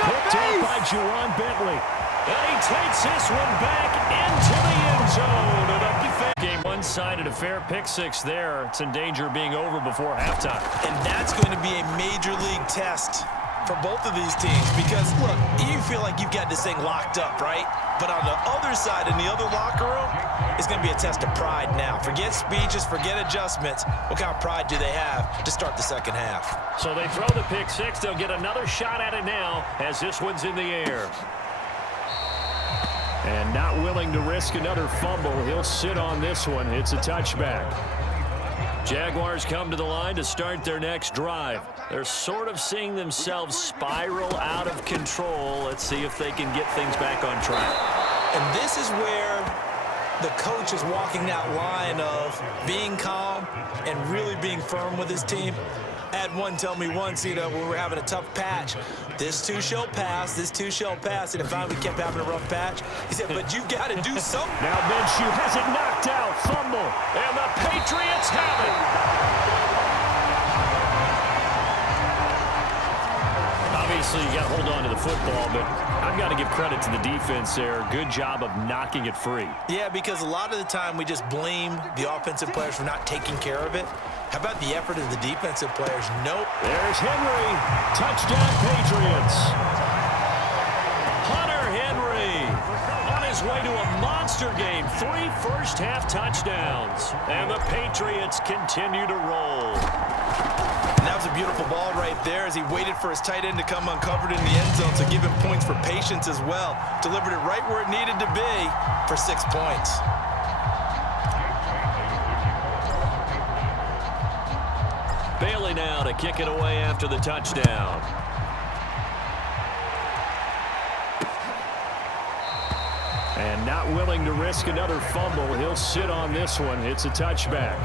Picked up by Juwan Bentley. And he takes this one back into the end zone. And a defense game one-sided affair. Pick 6 there. It's in danger of being over before halftime. And that's going to be a major league test for both of these teams because, look, you feel like you've got this thing locked up, right? But on the other side, in the other locker room, it's going to be a test of pride now. Forget speeches, forget adjustments. What kind of pride do they have to start the second half? So they throw the pick 6. They'll get another shot at it now as this one's in the air. And not willing to risk another fumble. He'll sit on this one. It's a touchback. Jaguars come to the line to start their next drive. They're sort of seeing themselves spiral out of control. Let's see if they can get things back on track. And this is where the coach is walking that line of being calm and really being firm with his team. I had one tell me once, when we were having a tough patch, this too shall pass, this too shall pass. And finally we kept having a rough patch. He said, but you got to do something. Now Minshew has it knocked out. Fumble. And the Patriots have it. Obviously, you got to hold on to the football, but I've got to give credit to the defense there. Good job of knocking it free. Yeah, because a lot of the time we just blame the offensive players for not taking care of it. How about the effort of the defensive players? Nope. There's Henry. Touchdown, Patriots. Hunter Henry on his way to a monster game. 3 first-half touchdowns. And the Patriots continue to roll. And that was a beautiful ball right there as he waited for his tight end to come uncovered in the end zone to give him points for patience as well. Delivered it right where it needed to be for 6 points. Bailey now to kick it away after the touchdown. And not willing to risk another fumble. He'll sit on this one. It's a touchback.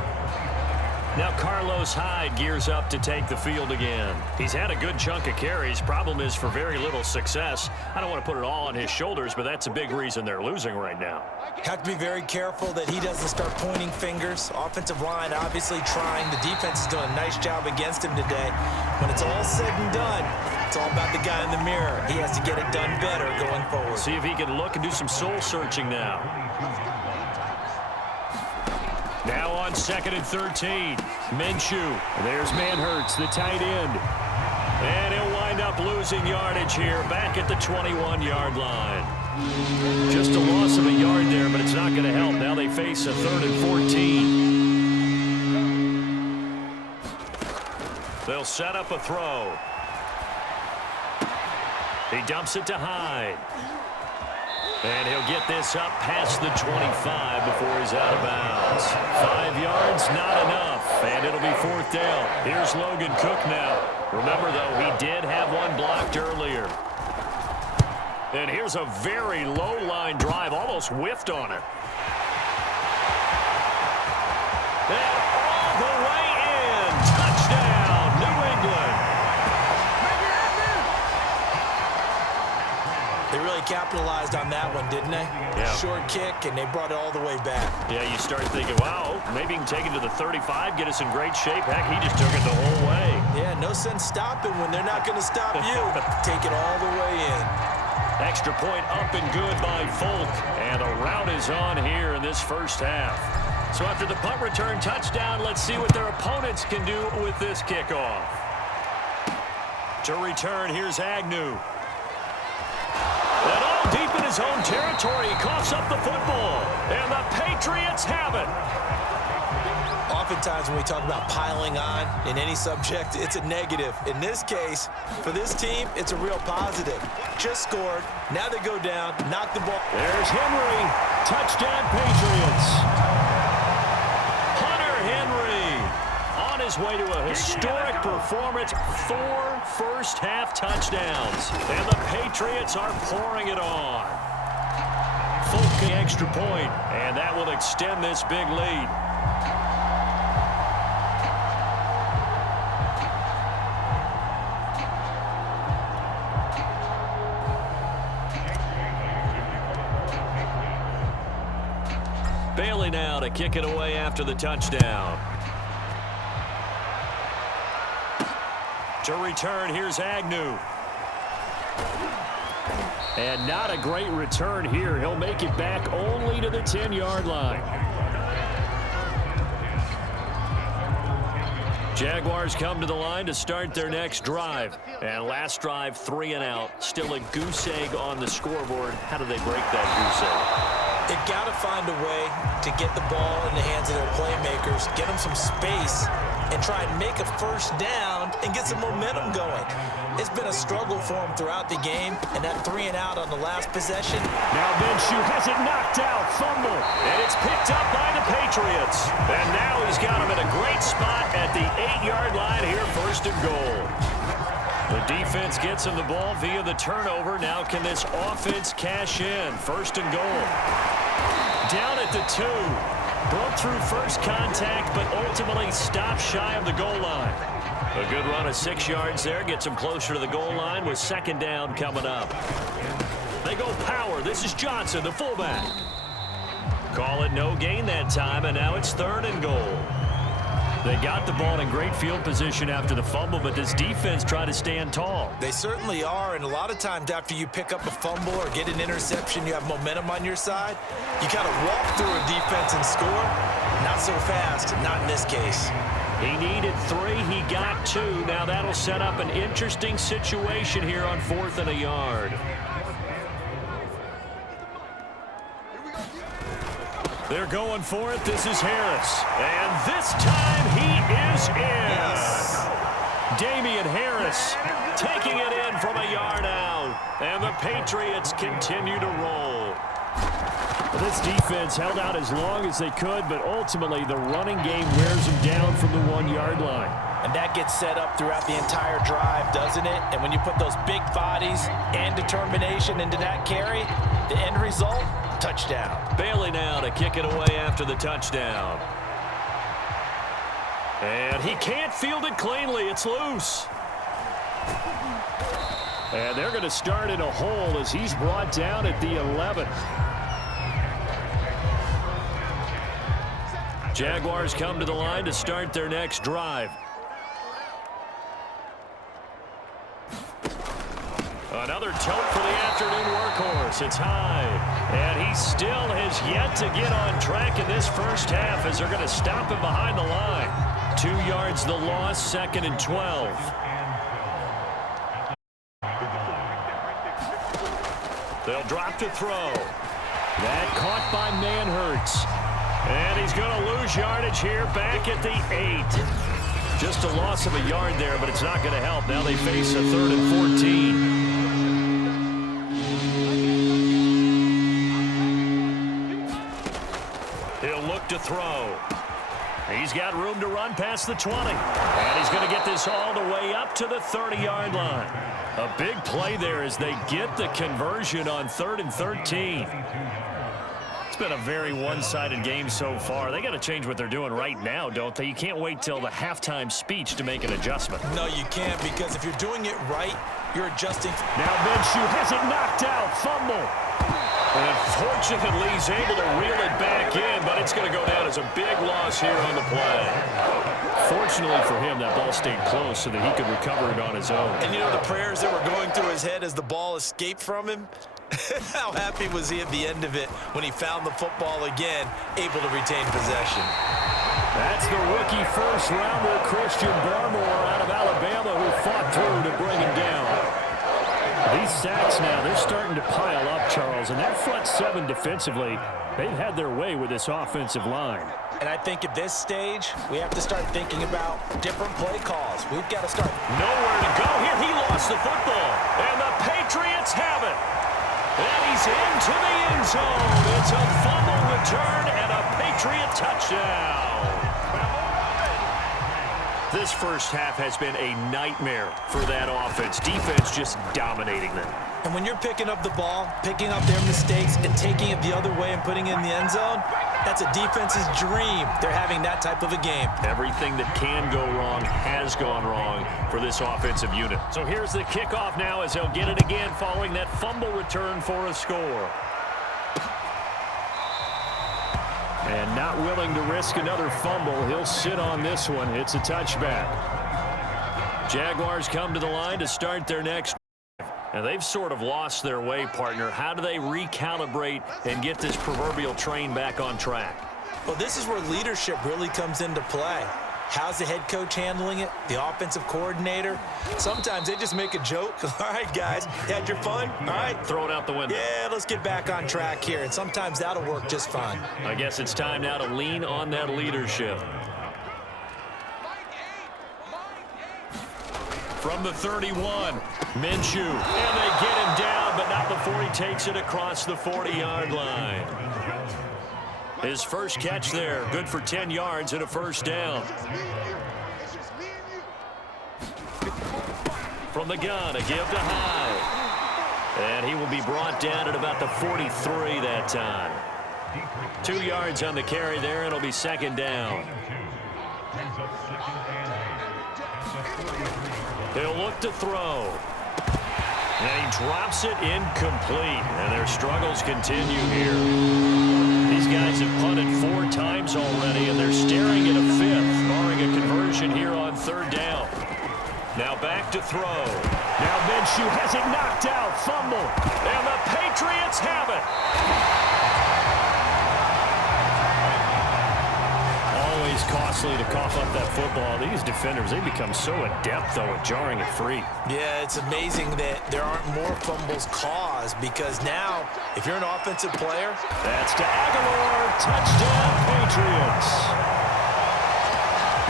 Now Carlos Hyde gears up to take the field again. He's had a good chunk of carries. Problem is for very little success. I don't want to put it all on his shoulders, but that's a big reason they're losing right now. Have to be very careful that he doesn't start pointing fingers. Offensive line obviously trying. The defense is doing a nice job against him today. When it's all said and done, it's all about the guy in the mirror. He has to get it done better going forward. See if he can look and do some soul searching now. Now on 2nd and 13. Minshew. There's Manhurts, the tight end. And he'll wind up losing yardage here back at the 21-yard line. Just a loss of a yard there, but it's not going to help. Now they face a 3rd and 14. They'll set up a throw. He dumps it to Hyde. And he'll get this up past the 25 before he's out of bounds. 5 yards, not enough. And it'll be 4th down. Here's Logan Cook now. Remember, though, he did have one blocked earlier. And here's a very low-line drive. Almost whiffed on it. And all the way in. Touchdown, New England. They really capitalized on that one, didn't they? Yeah. Short kick, and they brought it all the way back. Yeah, you start thinking, wow, maybe he can take it to the 35, get us in great shape. Heck, he just took it the whole way. Yeah, no sense stopping when they're not going to stop you. Take it all the way in. Extra point up and good by Folk. And a rout is on here in this first half. So after the punt return touchdown, let's see what their opponents can do with this kickoff. To return, here's Agnew. And all deep in his own territory, he coughs up the football. And the Patriots have it. Oftentimes when we talk about piling on in any subject, it's a negative. In this case, for this team, it's a real positive. Just scored. Now they go down, knock the ball. There's Henry. Touchdown, Patriots. Hunter Henry on his way to a historic performance. 4 first-half touchdowns. And the Patriots are pouring it on. Folk the extra point, and that will extend this big lead. Bailey now to kick it away after the touchdown. To return, here's Agnew. And not a great return here. He'll make it back only to the 10-yard line. Jaguars come to the line to start their next drive. And last drive, 3 and out. Still a goose egg on the scoreboard. How do they break that goose egg? They've got to find a way to get the ball in the hands of their playmakers, get them some space, and try and make a first down and get some momentum going. It's been a struggle for them throughout the game, and that 3 and out on the last possession. Now Minshew has it knocked out, fumble, and it's picked up by the Patriots. And now he's got him in a great spot at the 8-yard line here, 1st and goal. The defense gets him the ball via the turnover. Now can this offense cash in? 1st and goal. Down at the 2. Broke through first contact, but ultimately stopped shy of the goal line. A good run of 6 yards there. Gets him closer to the goal line with 2nd down coming up. They go power. This is Johnson, the fullback. Call it no gain that time, and now it's 3rd and goal. They got the ball in great field position after the fumble, but this defense tried to stand tall. They certainly are, and a lot of times after you pick up a fumble or get an interception, you have momentum on your side. You kind of walk through a defense and score. Not so fast, not in this case. He needed 3, he got 2. Now that'll set up an interesting situation here on 4th and a yard. They're going for it. This is Harris. And this time he is in. Yes. Damian Harris taking it in from a yard out. And the Patriots continue to roll. Well, this defense held out as long as they could, but ultimately the running game wears them down from the 1-yard line. And that gets set up throughout the entire drive, doesn't it? And when you put those big bodies and determination into that carry, the end result, touchdown. Bailey now to kick it away after the touchdown. And he can't field it cleanly. It's loose. And they're going to start in a hole as he's brought down at the 11. Jaguars come to the line to start their next drive. Another tote for the afternoon workhorse. It's high. And he still has yet to get on track in this first half as they're going to stop him behind the line. 2 yards the loss, 2nd and 12. They'll drop to throw. That caught by Manhurts. And he's going to lose yardage here back at the 8. Just a loss of a yard there, but it's not going to help. Now they face a 3rd and 14. He'll look to throw. He's got room to run past the 20. And he's going to get this all the way up to the 30-yard line. A big play there as they get the conversion on 3rd and 13. It's been a very one-sided game so far. They got to change what they're doing right now, don't they? You can't wait till the halftime speech to make an adjustment. No, you can't, because if you're doing it right, you're adjusting. Now Minshew has it knocked out. Fumble. And unfortunately, he's able to reel it back in, but it's going to go down as a big loss here on the play. Fortunately for him, that ball stayed close so that he could recover it on his own. And you know the prayers that were going through his head as the ball escaped from him? How happy was he at the end of it when he found the football again, able to retain possession? That's the rookie first-rounder Christian Barmore out of Alabama who fought through to bring him down. These sacks now, they're starting to pile up, Charles, and that front 7 defensively, they've had their way with this offensive line. And I think at this stage, we have to start thinking about different play calls. We've got to start. Nowhere to go here. He lost the football, and the Patriots have it. And he's into the end zone. It's a fumble return and a Patriot touchdown. This first half has been a nightmare for that offense. Defense just dominating them. And when you're picking up the ball, picking up their mistakes, and taking it the other way and putting it in the end zone, that's a defense's dream. They're having that type of a game. Everything that can go wrong has gone wrong for this offensive unit. So here's the kickoff now as they'll get it again following that fumble return for a score. And not willing to risk another fumble, he'll sit on this one. It's a touchback. Jaguars come to the line to start their next. And they've sort of lost their way, partner. How do they recalibrate and get this proverbial train back on track? Well, this is where leadership really comes into play. How's the head coach handling it? The offensive coordinator? Sometimes they just make a joke. All right, guys, you had your fun? All right. Throw it out the window. Yeah, let's get back on track here. And sometimes that'll work just fine. I guess it's time now to lean on that leadership. From the 31, Minshew. And they get him down, but not before he takes it across the 40-yard line. His first catch there, good for 10 yards and a first down. From the gun, a give to High. And he will be brought down at about the 43 that time. 2 yards on the carry there, and it'll be second down. He'll look to throw. And he drops it incomplete. And their struggles continue here. These guys have punted 4 times already, and they're staring at a 5th, barring a conversion here on 3rd down. Now back to throw. Now Minshew has it knocked out. Fumble. And the Patriots have it. Always costs cautiously to cough up that football. These defenders, they become so adept, though, at jarring it free. Yeah, it's amazing that there aren't more fumbles caused because now, if you're an offensive player. That's to Aguilar. Touchdown, Patriots.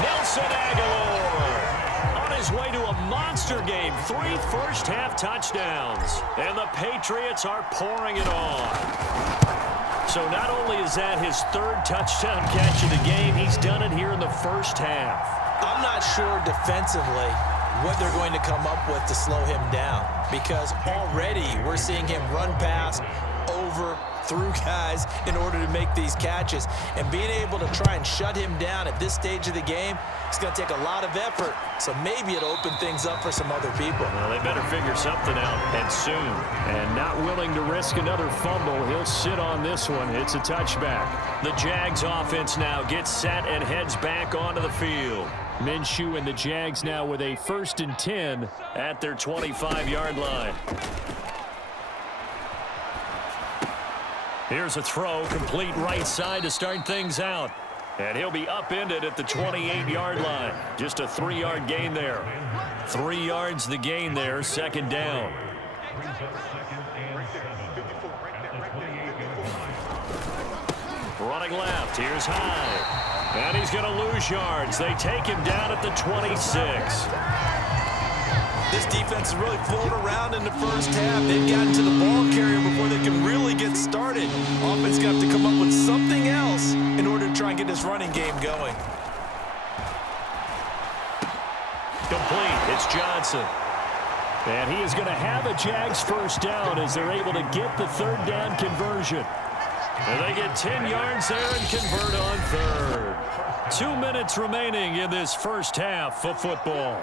Nelson Aguilar on his way to a monster game. 3 first-half touchdowns. And the Patriots are pouring it on. So not only is that his 3rd touchdown catch of the game, he's done it here in the first half. I'm not sure defensively what they're going to come up with to slow him down because already we're seeing him run past, over, through guys in order to make these catches. And being able to try and shut him down at this stage of the game, it's going to take a lot of effort. So maybe it'll open things up for some other people. Well, they better figure something out, and soon. And not willing to risk another fumble, he'll sit on this one. It's a touchback. The Jags offense now gets set and heads back onto the field. Minshew and the Jags now with a 1st and 10 at their 25-yard line. Here's a throw, complete right side to start things out. And he'll be upended at the 28-yard line. Just a 3-yard gain there. 3 yards the gain there, 2nd down. Running left, here's Hyde. And he's going to lose yards. They take him down at the 26. This defense is really floating around in the first half. They've gotten to the ball carrier before they can really get started. Offense got to come up with something else in order to try and get this running game going. Complete. It's Johnson. And he is going to have a Jags first down as they're able to get the 3rd down conversion. And they get 10 yards there and convert on 3rd. 2 minutes remaining in this first half of football.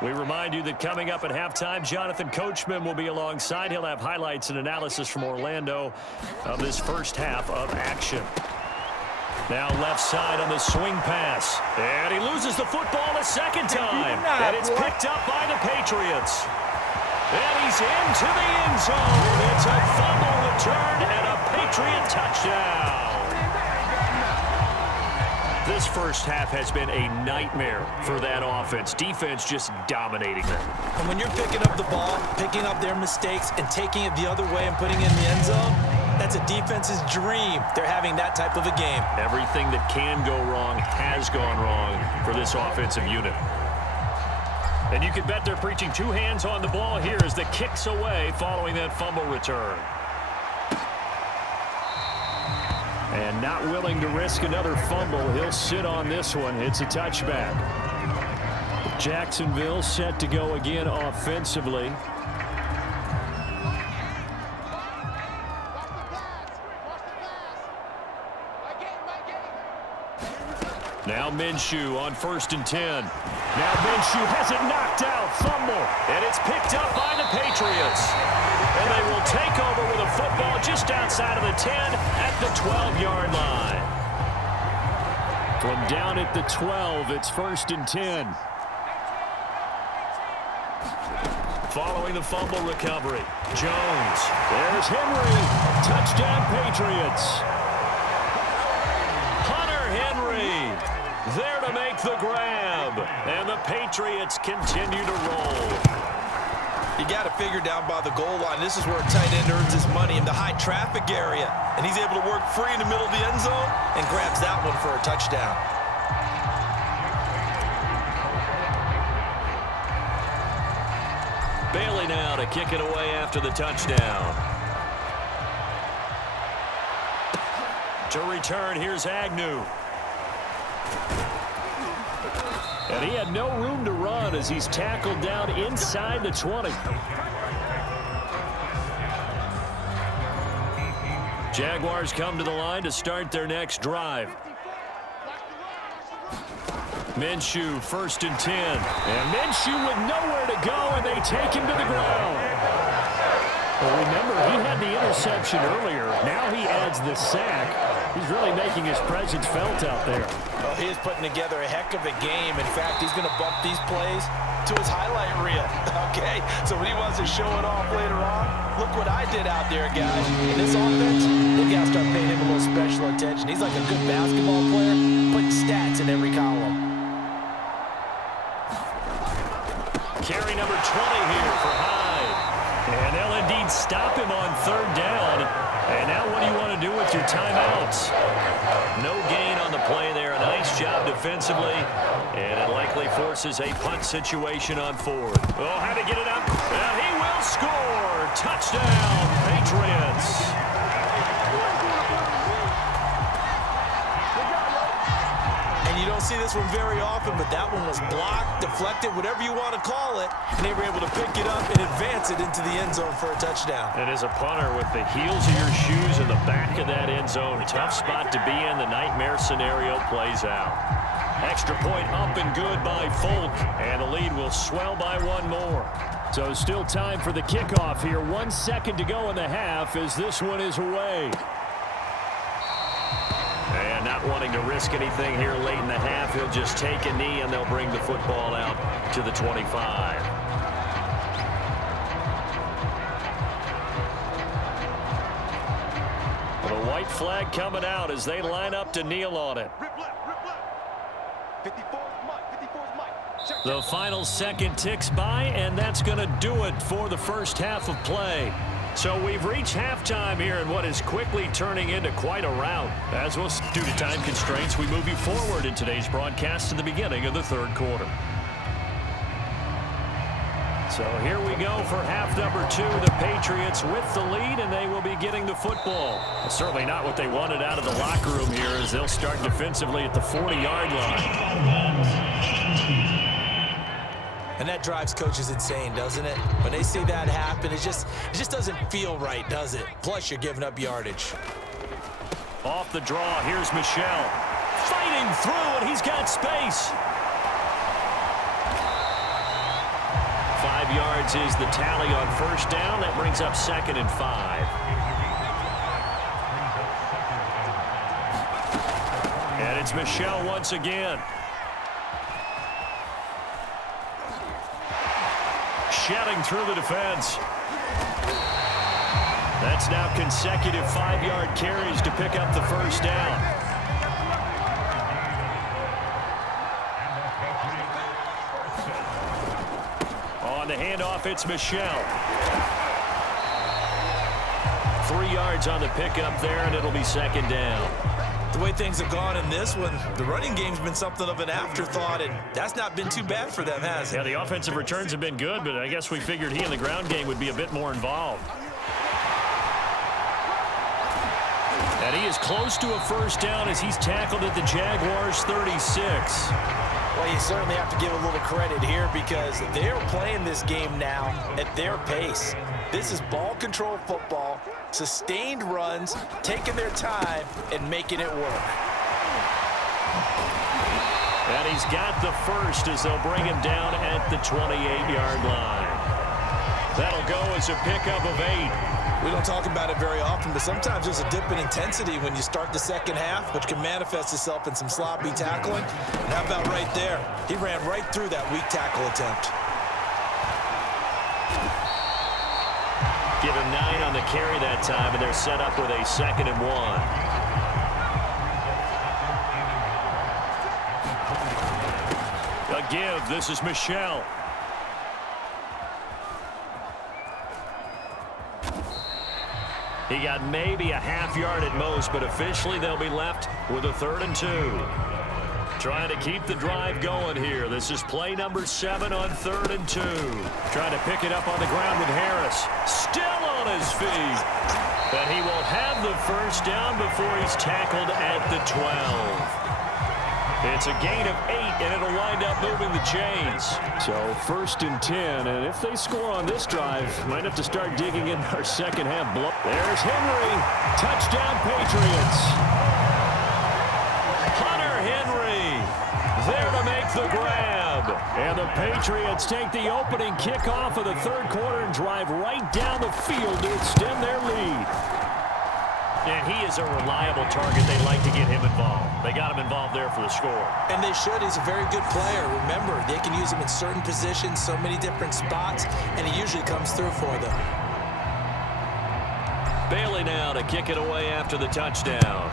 We remind you that coming up at halftime, Jonathan Coachman will be alongside. He'll have highlights and analysis from Orlando of this first half of action. Now left side on the swing pass. And he loses the football a 2nd time. And it's picked up by the Patriots. And he's into the end zone. It's a fumble return and a Patriot touchdown. This first half has been a nightmare for that offense. Defense just dominating them. And when you're picking up the ball, picking up their mistakes, and taking it the other way and putting it in the end zone, that's a defense's dream. They're having that type of a game. Everything that can go wrong has gone wrong for this offensive unit. And you can bet they're preaching 2 hands on the ball here as the kick's away following that fumble return. And not willing to risk another fumble, he'll sit on this one. It's a touchback. Jacksonville set to go again offensively. Now Minshew on 1st and 10. Now Minshew has it knocked out. Fumble. And it's picked up by the Patriots. And they will take over with a football just outside of the 10 at the 12-yard line. From down at the 12, it's 1st and 10. Following the fumble recovery, Jones. There's Henry. Touchdown Patriots. Hunter Henry there to make the grab. And the Patriots continue to roll. You got to figure down by the goal line. This is where a tight end earns his money in the high traffic area. And he's able to work free in the middle of the end zone and grabs that one for a touchdown. Bailey now to kick it away after the touchdown. To return, here's Agnew. And he had no room to run as he's tackled down inside the 20. Jaguars come to the line to start their next drive. Minshew, 1st and 10. And Minshew with nowhere to go, and they take him to the ground. Well, remember, he had the interception earlier. Now he adds the sack. He's really making his presence felt out there. Well, he is putting together a heck of a game. In fact, he's going to bump these plays to his highlight reel. Okay? So when he wants to show it off later on, look what I did out there, guys. In this offense, they we got to start paying him a little special attention. He's like a good basketball player, putting stats in every column. Carry number 20 here for Hyde. And they'll indeed stop him on third down. And now what do you want to do with your timeouts? No gain on the play there. A nice job defensively. And it likely forces a punt situation on fourth. Oh, how to get it up. And he will score. Touchdown, Patriots. You don't see this one very often, but that one was blocked, deflected, whatever you want to call it, and they were able to pick it up and advance it into the end zone for a touchdown. And as a punter, with the heels of your shoes in the back of that end zone, tough spot to be in. The nightmare scenario plays out. Extra point up and good by Folk, and the lead will swell by one more. So still time for the kickoff here. 1 second to go in the half as this one is away. And not wanting to risk anything here late in the half, he'll just take a knee and they'll bring the football out to the 25. The white flag coming out as they line up to kneel on it. The final second ticks by, and that's going to do it for the first half of play. So we've reached halftime here in what is quickly turning into quite a rout. As well, due to time constraints, we move you forward in today's broadcast to the beginning of the third quarter. So here we go for half number 2. The Patriots with the lead, and they will be getting the football. Certainly not what they wanted out of the locker room here, as they'll start defensively at the 40-yard line. And that drives coaches insane, doesn't it? When they see that happen, it just doesn't feel right, does it? Plus, you're giving up yardage. Off the draw, here's Michel. Fighting through, and he's got space. 5 yards is the tally on first down. That brings up 2nd and 5. And it's Michel once again. Shedding through the defense. That's now consecutive 5-yard carries to pick up the first down. On the handoff, it's Michel. 3 yards on the pickup there, and it'll be 2nd down. The way things have gone in this one, the running game's been something of an afterthought, and that's not been too bad for them, has it? Yeah, the offensive returns have been good, but I guess we figured he in the ground game would be a bit more involved. And he is close to a first down as he's tackled at the Jaguars 36. Well, you certainly have to give a little credit here because they're playing this game now at their pace. This is ball control football, sustained runs, taking their time, and making it work. And he's got the first as they'll bring him down at the 28-yard line. That'll go as a pickup of 8. We don't talk about it very often, but sometimes there's a dip in intensity when you start the second half, which can manifest itself in some sloppy tackling. And how about right there? He ran right through that weak tackle attempt. Give him 9 on the carry that time, and they're set up with a 2nd and 1. A give. This is Michel. He got maybe a half yard at most, but officially they'll be left with a 3rd and 2. Trying to keep the drive going here. This is play number 7 on 3rd and 2. Trying to pick it up on the ground with Harris. Still on his feet. But he will have the first down before he's tackled at the 12. It's a gain of 8, and it'll wind up moving the chains. So 1st and 10, and if they score on this drive, might have to start digging in our second half blow. There's Henry. Touchdown, Patriots. Hunter Henry there to make the grab. And the Patriots take the opening kickoff of the third quarter and drive right down the field to extend their lead. And he is a reliable target. They like to get him involved. They got him involved there for the score. And they should. He's a very good player. Remember, they can use him in certain positions, so many different spots, and he usually comes through for them. Bailey Bailey now to kick it away after the touchdown.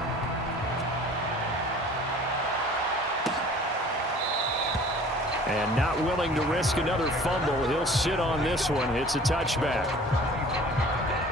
And not willing to risk another fumble. He'll sit on this one. It's a touchback.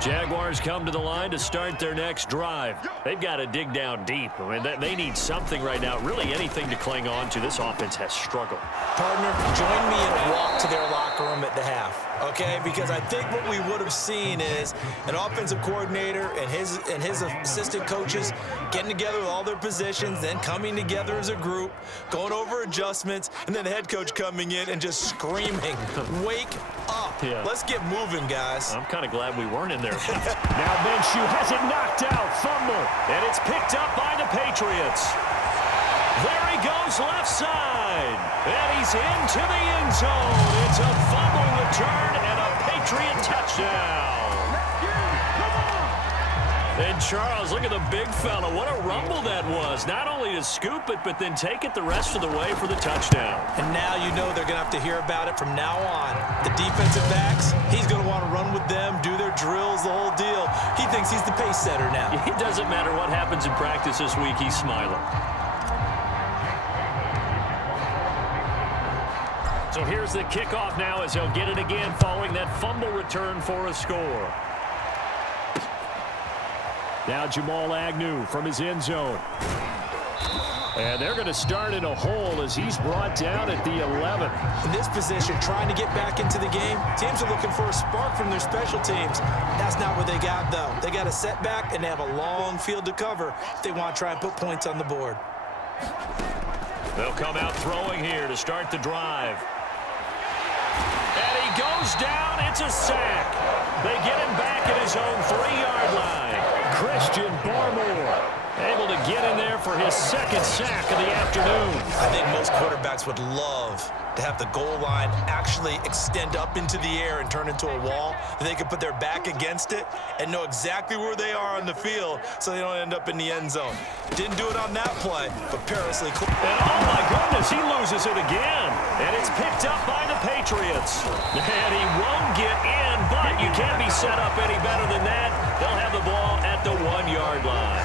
Jaguars come to the line to start their next drive. They've got to dig down deep. I mean, they need something right now, really anything to cling on to. This offense has struggled. Partner, join me in a walk to their locker room at the half, okay? Because I think what we would have seen is an offensive coordinator and his assistant coaches getting together with all their positions, then coming together as a group, going over adjustments, and then the head coach coming in and just screaming, wake up. Yeah. Let's get moving, guys. I'm kind of glad we weren't in there. Now Minshew has it knocked out, fumble, and it's picked up by the Patriots. There he goes left side, and he's into the end zone. It's a fumble return and a Patriot touchdown. And Charles, look at the big fella. What a rumble that was. Not only to scoop it, but then take it the rest of the way for the touchdown. And now you know they're going to have to hear about it from now on. The defensive backs, he's going to want to run with them, do their drills, the whole deal. He thinks he's the pace setter now. It doesn't matter what happens in practice this week, he's smiling. So here's the kickoff now as he'll get it again following that fumble return for a score. Now Jamal Agnew from his end zone. And they're going to start in a hole as he's brought down at the 11. In this position, trying to get back into the game, teams are looking for a spark from their special teams. That's not what they got, though. They got a setback, and they have a long field to cover if they want to try and put points on the board. They'll come out throwing here to start the drive. And he goes down. It's a sack. They get him back at his own 3-yard line. Christian Barmore able to get in there for his second sack of the afternoon. I think most quarterbacks would love to have the goal line actually extend up into the air and turn into a wall. They can put their back against it and know exactly where they are on the field so they don't end up in the end zone. Didn't do it on that play, but perilously close. And oh my goodness, he loses it again. And it's picked up by the Patriots. And he won't get in, but you can't be set up any better than that. They'll have the ball at the 1-yard line.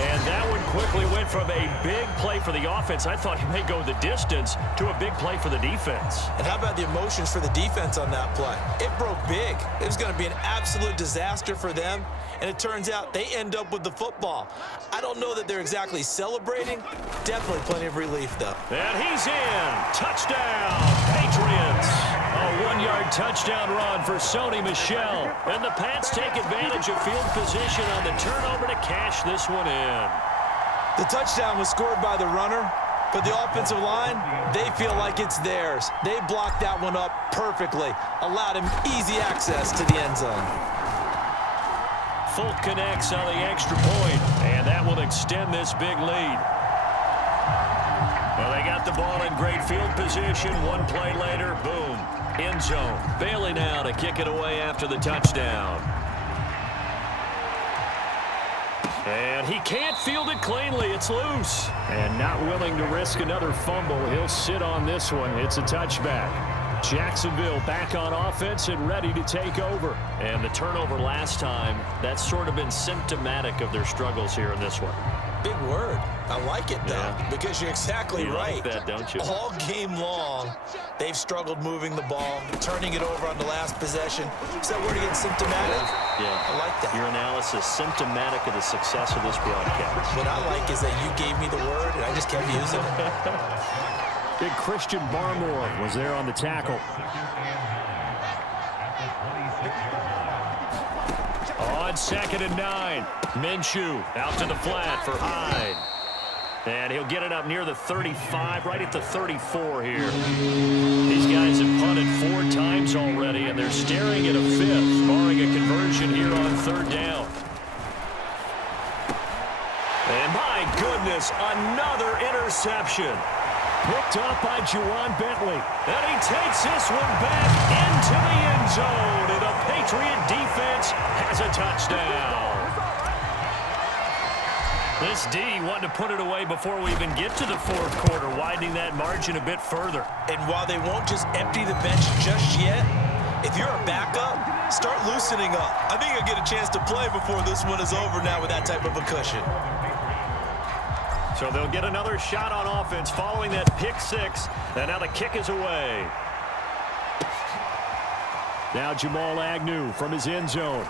And that one quickly went from a big play for the offense, I thought he may go the distance, to a big play for the defense. And how about the emotions for the defense on that play? It broke big. It was going to be an absolute disaster for them. And it turns out they end up with the football. I don't know that they're exactly celebrating. Definitely plenty of relief, though. And he's in. Touchdown, Patriots. A 1-yard touchdown run for Sony Michel. And the Pats take advantage of field position on the turnover to cash this one in. The touchdown was scored by the runner, but the offensive line, they feel like it's theirs. They blocked that one up perfectly, allowed him easy access to the end zone. Folk connects on the extra point, and that will extend this big lead. Well, they got the ball in great field position. One play later, boom, end zone. Bailey now to kick it away after the touchdown. And he can't field it cleanly. It's loose. And not willing to risk another fumble. He'll sit on this one. It's a touchback. Jacksonville back on offense and ready to take over. And the turnover last time, that's sort of been symptomatic of their struggles here in this one. Big word. I like it, though, because you're exactly right. Like that, don't you? All game long, they've struggled moving the ball, turning it over on the last possession. Is that word again, symptomatic? Yeah. I like that. Your analysis, symptomatic of the success of this broadcast. What I like is that you gave me the word, and I just kept using it. Big Christian Barmore was there on the tackle. On 2nd and 9, Minshew out to the flat for Hyde. And he'll get it up near the 35, right at the 34 here. These guys have punted 4 times already, and they're staring at a 5th, barring a conversion here on 3rd down. And my goodness, another interception. Picked up by Juwan Bentley. And he takes this one back into the end zone. And the Patriot defense has a touchdown. This D wanted to put it away before we even get to the 4th quarter, widening that margin a bit further. And while they won't just empty the bench just yet, if you're a backup, start loosening up. I think he'll get a chance to play before this one is over now with that type of a cushion. So they'll get another shot on offense following that pick six. And now the kick is away. Now Jamal Agnew from his end zone.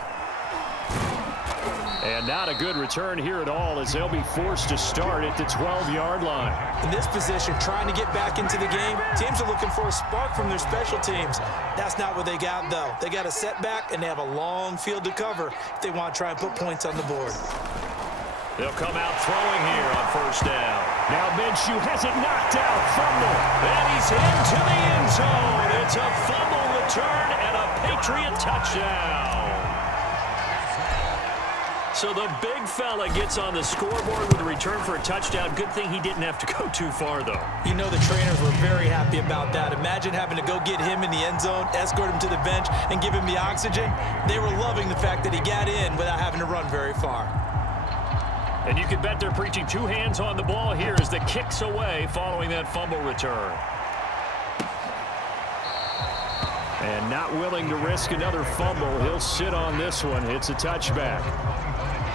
And not a good return here at all as they'll be forced to start at the 12-yard line. In this position, trying to get back into the game, teams are looking for a spark from their special teams. That's not what they got, though. They got a setback, and they have a long field to cover if they want to try and put points on the board. They'll come out throwing here on first down. Now Minshew has it knocked out. Fumble. And he's into the end zone. It's a fumble return and a Patriot touchdown. So the big fella gets on the scoreboard with a return for a touchdown. Good thing he didn't have to go too far, though. You know the trainers were very happy about that. Imagine having to go get him in the end zone, escort him to the bench, and give him the oxygen. They were loving the fact that he got in without having to run very far. And you can bet they're preaching two hands on the ball here as the kick's away following that fumble return. And not willing to risk another fumble, he'll sit on this one. It's a touchback.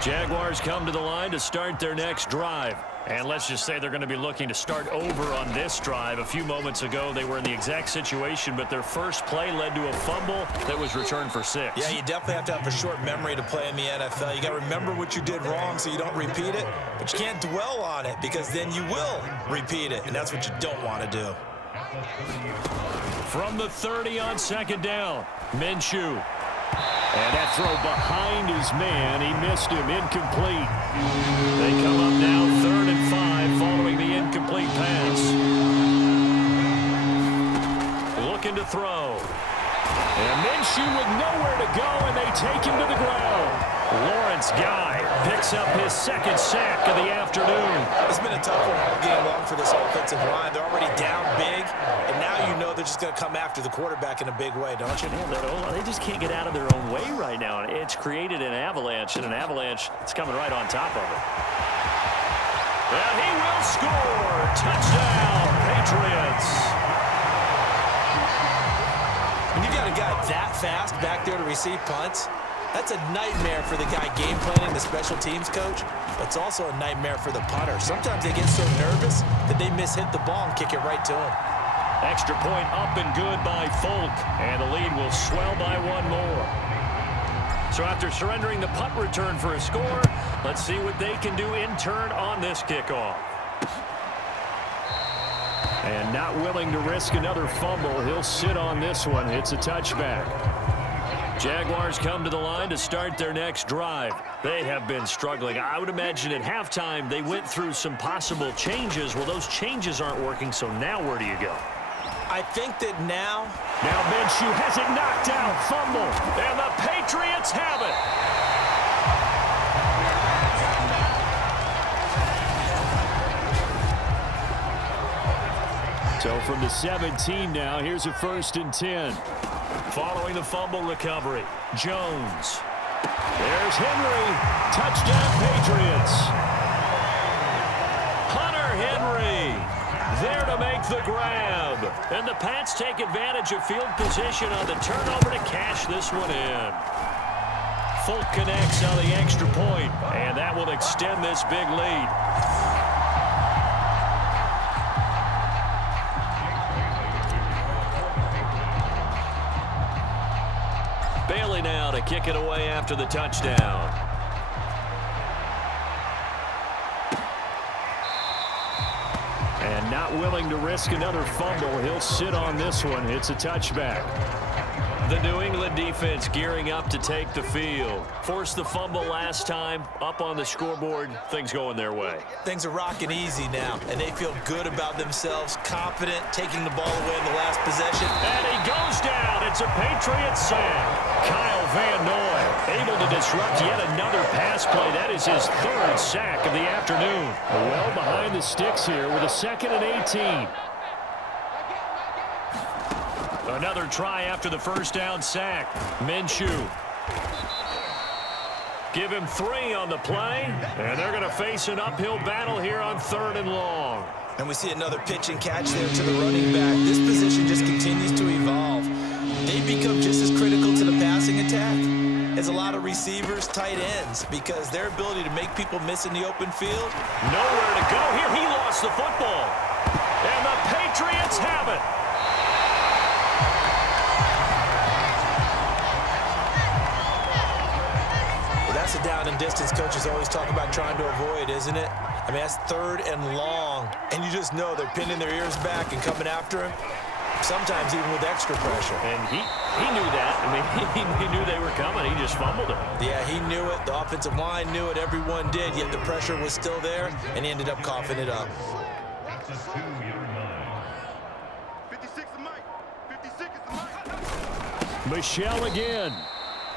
Jaguars come to the line to start their next drive. And let's just say they're going to be looking to start over on this drive. A few moments ago, they were in the exact situation, but their first play led to a fumble that was returned for 6. Yeah, you definitely have to have a short memory to play in the NFL. You got to remember what you did wrong so you don't repeat it, but you can't dwell on it because then you will repeat it, and that's what you don't want to do. From the 30 on second down, Minshew. And that throw behind his man. He missed him. Incomplete. They come up now 3rd and 5 following the incomplete pass. Looking to throw. And Minshew with nowhere to go, and they take him to the ground. Lawrence Guy picks up his second sack of the afternoon. It's been a tough one all game long for this offensive line. They're already down big, and now you know they're just going to come after the quarterback in a big way, don't you? Yeah, they just can't get out of their own way right now. It's created an avalanche, and an avalanche is coming right on top of it. And he will score. Touchdown, Patriots. When you got a guy that fast back there to receive punts, that's a nightmare for the guy game planning, the special teams coach, but it's also a nightmare for the punter. Sometimes they get so nervous that they mishit the ball and kick it right to him. Extra point up and good by Folk, and the lead will swell by one more. So after surrendering the punt return for a score, let's see what they can do in turn on this kickoff. And not willing to risk another fumble, he'll sit on this one. It's a touchback. Jaguars come to the line to start their next drive. They have been struggling. I would imagine at halftime they went through some possible changes. Well, those changes aren't working, so now where do you go? I think that now Minshew has it knocked out. Fumble. And the Patriots have it. So from the 17 now, here's a 1st and 10. Following the fumble recovery, Jones. There's Henry. Touchdown, Patriots. Hunter Henry there to make the grab. And the Pats take advantage of field position on the turnover to cash this one in. Folk connects on the extra point, and that will extend this big lead. Bailey now to kick it away after the touchdown. And not willing to risk another fumble, he'll sit on this one. It's a touchback. The New England defense gearing up to take the field. Forced the fumble last time, up on the scoreboard, things going their way. things are rocking easy now, and they feel good about themselves, confident, taking the ball away in the last possession. And he goes down. It's a Patriots sack. Kyle Van Noy able to disrupt yet another pass play. That is his third sack of the afternoon. Well behind the sticks here with a 2nd and 18. Another try after the first down sack. Minshew. Give him 3 on the play, and they're going to face an uphill battle here on 3rd and long. And we see another pitch and catch there to the running back. This position just continues to evolve. They become just as critical to the pass passing attack is a lot of receivers, tight ends, because their ability to make people miss in the open field. Nowhere to go here. He lost the football. And the Patriots have it. Well, that's a down and distance coaches always talk about trying to avoid, isn't it? I mean, that's 3rd and long, and you just know they're pinning their ears back and coming after him, sometimes even with extra pressure. And he knew that. I mean, he knew they were coming. He just fumbled it. Yeah, he knew it. The offensive line knew it. Everyone did, yet the pressure was still there, and he ended up coughing it up. 56 is Mike. 56 is Mike. Michelle again.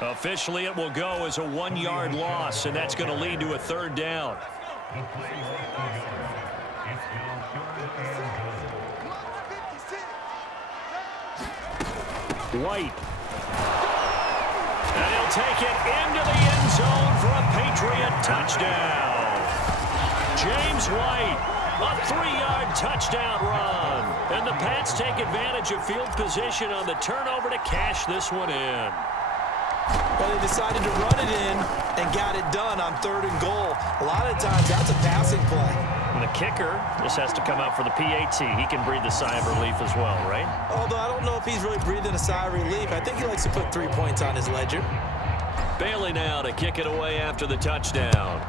Officially, it will go as a 1-yard loss, and that's going to lead to a 3rd down. White. And he'll take it into the end zone for a Patriot touchdown. James White, a 3-yard touchdown run. And the Pats take advantage of field position on the turnover to cash this one in. Well, they decided to run it in and got it done on 3rd and goal. A lot of times, that's a passing play. And the kicker just has to come out for the PAT. He can breathe a sigh of relief as well, right? Although I don't know if he's really breathing a sigh of relief. I think he likes to put 3 points on his ledger. Bailey now to kick it away after the touchdown.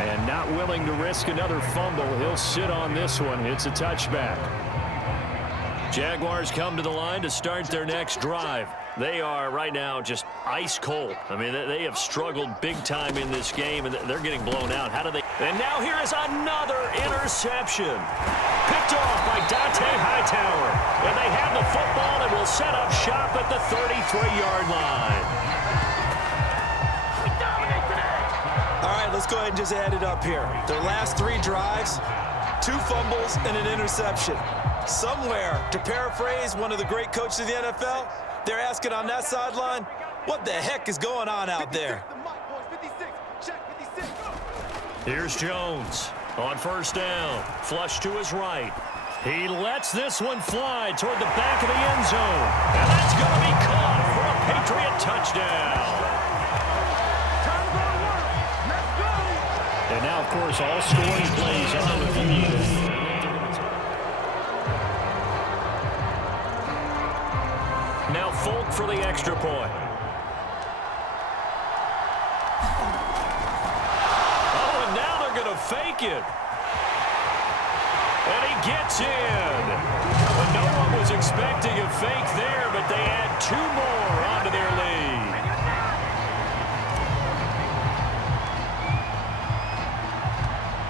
And not willing to risk another fumble. He'll sit on this one. It's a touchback. Jaguars come to the line to start their next drive. They are right now just ice cold. I mean, they have struggled big time in this game, and they're getting blown out. How do they? And now here is another interception. Picked off by Dante Hightower. And they have the football and will set up shop at the 33-yard line. All right, let's go ahead and just add it up here. Their last 3 drives, 2 fumbles and an interception. Somewhere, to paraphrase one of the great coaches of the NFL, they're asking on that sideline, what the heck is going on out there? Here's Jones on 1st down. Flush to his right. He lets this one fly toward the back of the end zone. And that's going to be caught for a Patriot touchdown. And now, of course, all scoring plays on if you need it. Now Folk for the extra point. Oh, and now they're going to fake it. And he gets in. But no one was expecting a fake there, but they add 2 more onto their lead.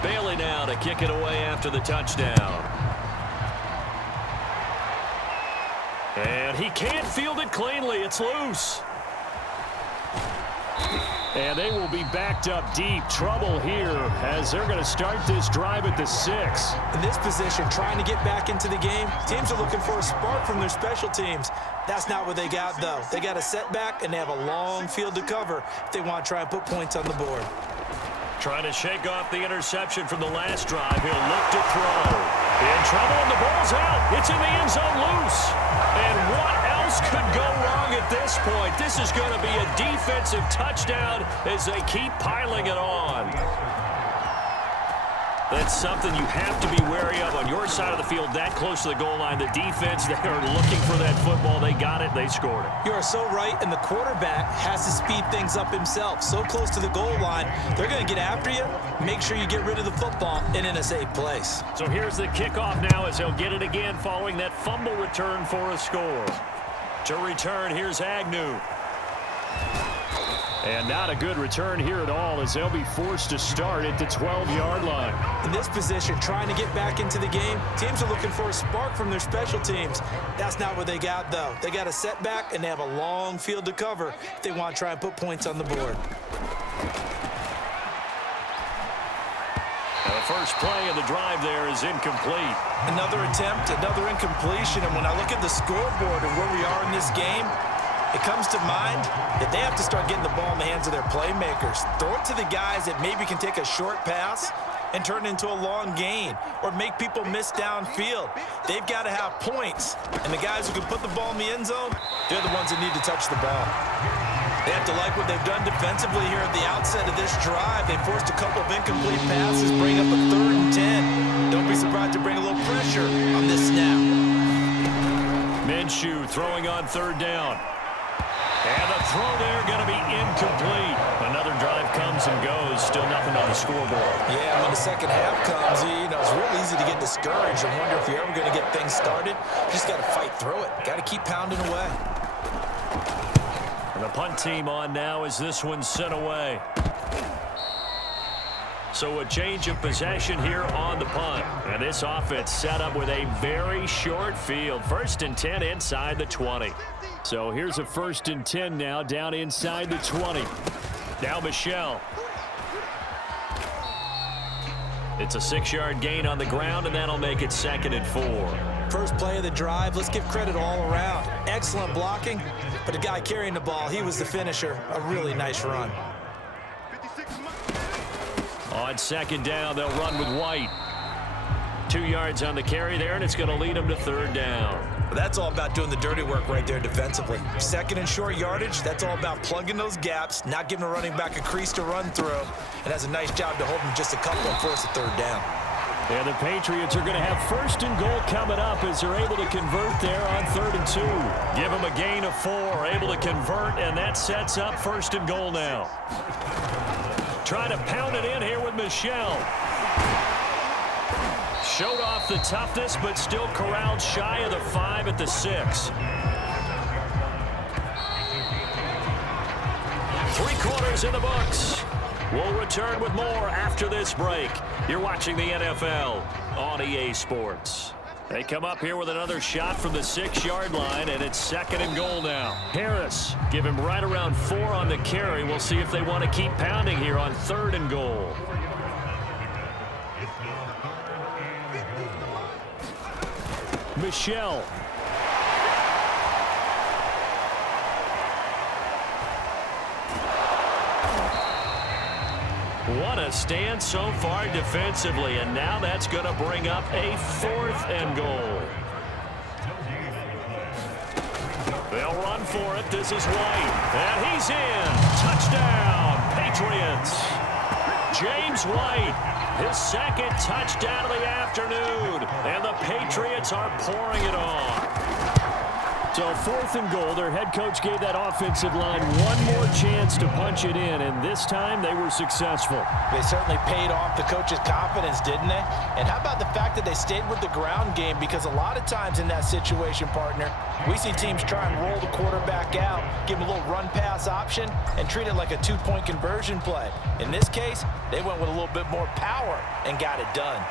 Bailey now to kick it away after the touchdown. And he can't field it cleanly. It's loose. And they will be backed up deep. Trouble here as they're going to start this drive at the 6. In this position, trying to get back into the game, teams are looking for a spark from their special teams. That's not what they got, though. They got a setback, and they have a long field to cover if they want to try and put points on the board. Trying to shake off the interception from the last drive. He'll look to throw. In trouble, and the ball's out. It's in the end zone loose. And what else could go wrong at this point? This is going to be a defensive touchdown as they keep piling it on. That's something you have to be wary of on your side of the field, that close to the goal line. The defense, they are looking for that football. They got it. They scored it. You are so right, and the quarterback has to speed things up himself. So close to the goal line, they're going to get after you. Make sure you get rid of the football and in a safe place. So here's the kickoff now as they'll get it again following that fumble return for a score. To return, here's Agnew. And not a good return here at all as they'll be forced to start at the 12-yard line. In this position, trying to get back into the game, teams are looking for a spark from their special teams. That's not what they got, though. They got a setback, and they have a long field to cover if they want to try and put points on the board. The first play of the drive there is incomplete. Another attempt, another incompletion, and when I look at the scoreboard and where we are in this game, it comes to mind that they have to start getting the ball in the hands of their playmakers. Throw it to the guys that maybe can take a short pass and turn it into a long gain or make people miss downfield. They've got to have points. And the guys who can put the ball in the end zone, they're the ones that need to touch the ball. They have to like what they've done defensively here at the outset of this drive. They forced a couple of incomplete passes, bring up a 3rd and 10. Don't be surprised to bring a little pressure on this snap. Minshew throwing on 3rd down. And the throw there going to be incomplete. Another drive comes and goes. Still nothing on the scoreboard. Yeah, when the second half comes, it's real easy to get discouraged and wonder if you're ever going to get things started. You just got to fight through it. Got to keep pounding away. And the punt team on now as this one's sent away. So a change of possession here on the punt. And this offense set up with a very short field. 1st and 10 inside the 20. So here's a 1st and 10 now down inside the 20. Now Michel. It's a 6-yard gain on the ground, and that'll make it 2nd and 4. First play of the drive, let's give credit all around. Excellent blocking, but the guy carrying the ball, he was the finisher. A really nice run. On 2nd down, they'll run with White. 2 yards on the carry there, and it's going to lead them to 3rd down. That's all about doing the dirty work right there defensively. 2nd and short yardage, that's all about plugging those gaps, not giving a running back a crease to run through, and has a nice job to hold him just a couple and force a 3rd down. And the Patriots are going to have 1st and goal coming up as they're able to convert there on 3rd and 2. Give them a gain of 4, able to convert, and that sets up 1st and goal now. Trying to pound it in here with Michel. Showed off the toughness, but still corralled shy of the 5 at the 6. 3 quarters in the books. We'll return with more after this break. You're watching the NFL on EA Sports. They come up here with another shot from the 6-yard line, and it's 2nd and goal now. Harris, give him right around 4 on the carry. We'll see if they want to keep pounding here on 3rd and goal. Michel. What a stand so far defensively, and now that's going to bring up a 4th and goal. They'll run for it. This is White, and he's in. Touchdown, Patriots. James White, his 2nd touchdown of the afternoon, and the Patriots are pouring it on. So 4th and goal, their head coach gave that offensive line one more chance to punch it in, and this time they were successful. They certainly paid off the coach's confidence, didn't they? And how about the fact that they stayed with the ground game? Because a lot of times in that situation, partner, we see teams try and roll the quarterback out, give him a little run-pass option, and treat it like a 2-point conversion play. In this case, they went with a little bit more power and got it done.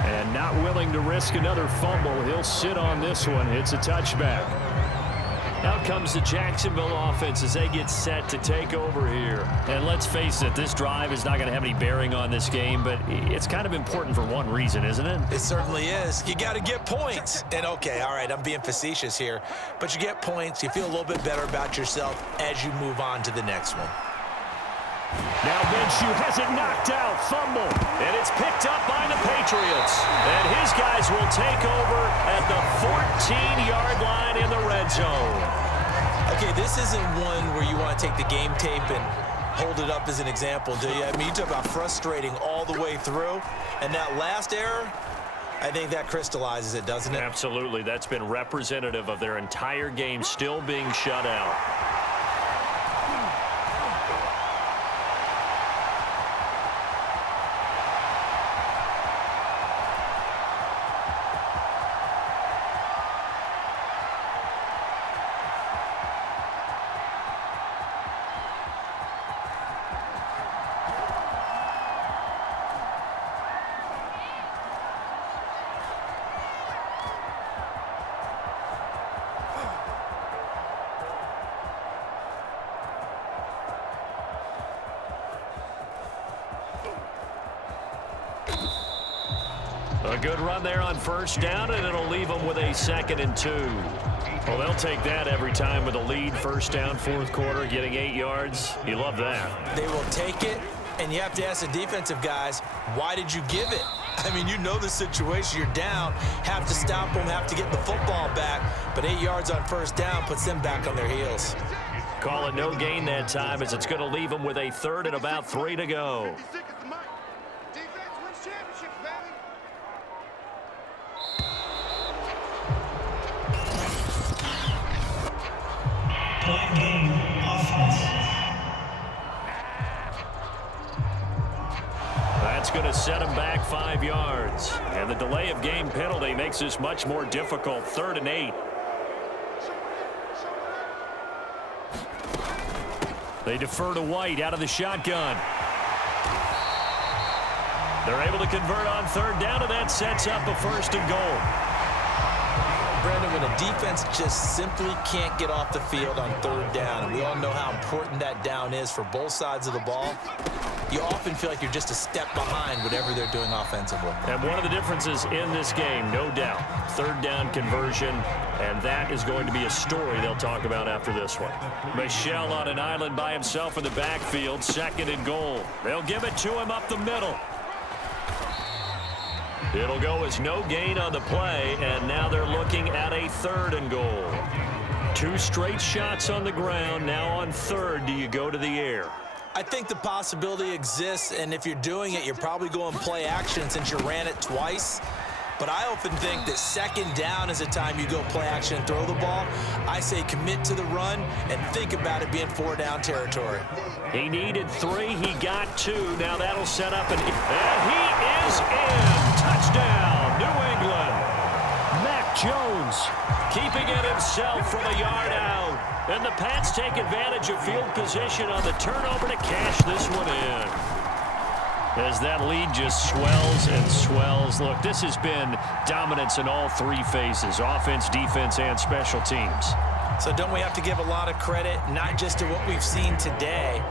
And not willing to risk another fumble. He'll sit on this one. It's a touchback. Out comes the Jacksonville offense as they get set to take over here. And let's face it, this drive is not going to have any bearing on this game, but it's kind of important for one reason, isn't it? It certainly is. You got to get points. And okay, all right, I'm being facetious here, but you get points, you feel a little bit better about yourself as you move on to the next one. Now Minshew has it knocked out, fumble, and it's picked up by the Patriots. And his guys will take over at the 14-yard line in the red zone. Okay, this isn't one where you want to take the game tape and hold it up as an example, do you? I mean, you talk about frustrating all the way through, and that last error, I think that crystallizes it, doesn't it? Absolutely. That's been representative of their entire game still being shut out. A good run there on 1st down, and it'll leave them with a 2nd and 2. Well, they'll take that every time with a lead. 1st down, 4th quarter, getting 8 yards. You love that. They will take it, And you have to ask the defensive guys, why did you give it? I mean, you know the situation. You're down, have to stop them, have to get the football back. But 8 yards on first down puts them back on their heels. Call it no gain that time, as it's going to leave them with a third and about 3 to go. That's going to set him back 5 yards. And the delay of game penalty makes this much more difficult. 3rd and 8. They defer to White out of the shotgun. They're able to convert on 3rd down, and that sets up a 1st and goal. Brandon, when a defense just simply can't get off the field on 3rd down, and we all know how important that down is for both sides of the ball, you often feel like you're just a step behind whatever they're doing offensively. And one of the differences in this game, no doubt, 3rd down conversion, and that is going to be a story they'll talk about after this one. Michel on an island by himself in the backfield, 2nd and goal. They'll give it to him up the middle. It'll go as no gain on the play, and now they're looking at a 3rd and goal. 2 straight shots on the ground. Now on 3rd, do you go to the air? I think the possibility exists, and if you're doing it, you're probably going play action since you ran it twice. But I often think that 2nd down is a time you go play action and throw the ball. I say commit to the run and think about it being 4-down territory. He needed 3. He got 2. Now that'll set up and he is in. Touchdown, New England. Mac Jones keeping it himself from a yard out. And the Pats take advantage of field position on the turnover to cash this one in. As that lead just swells and swells. Look, this has been dominance in all 3 phases, offense, defense, and special teams. So don't we have to give a lot of credit, not just to what we've seen today,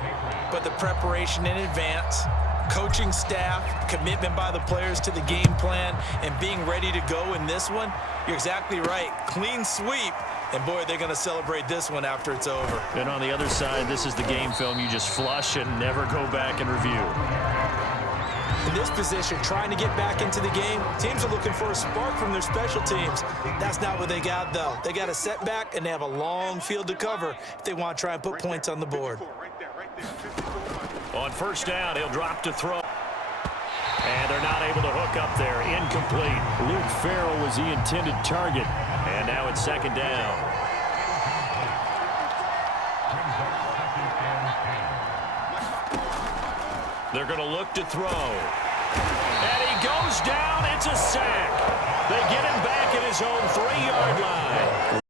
but the preparation in advance, coaching staff, commitment by the players to the game plan, and being ready to go in this one? You're exactly right. Clean sweep. And, boy, they're going to celebrate this one after it's over. And on the other side, this is the game film you just flush and never go back and review. In this position, trying to get back into the game, teams are looking for a spark from their special teams. That's not what they got, though. They got a setback, and they have a long field to cover if they want to try and put points on the board. On 1st down, he'll drop to throw. And they're not able to hook up there. Incomplete. Luke Farrell was the intended target. And now it's 2nd down. They're going to look to throw. And he goes down. It's a sack. They get him back at his own 3-yard line.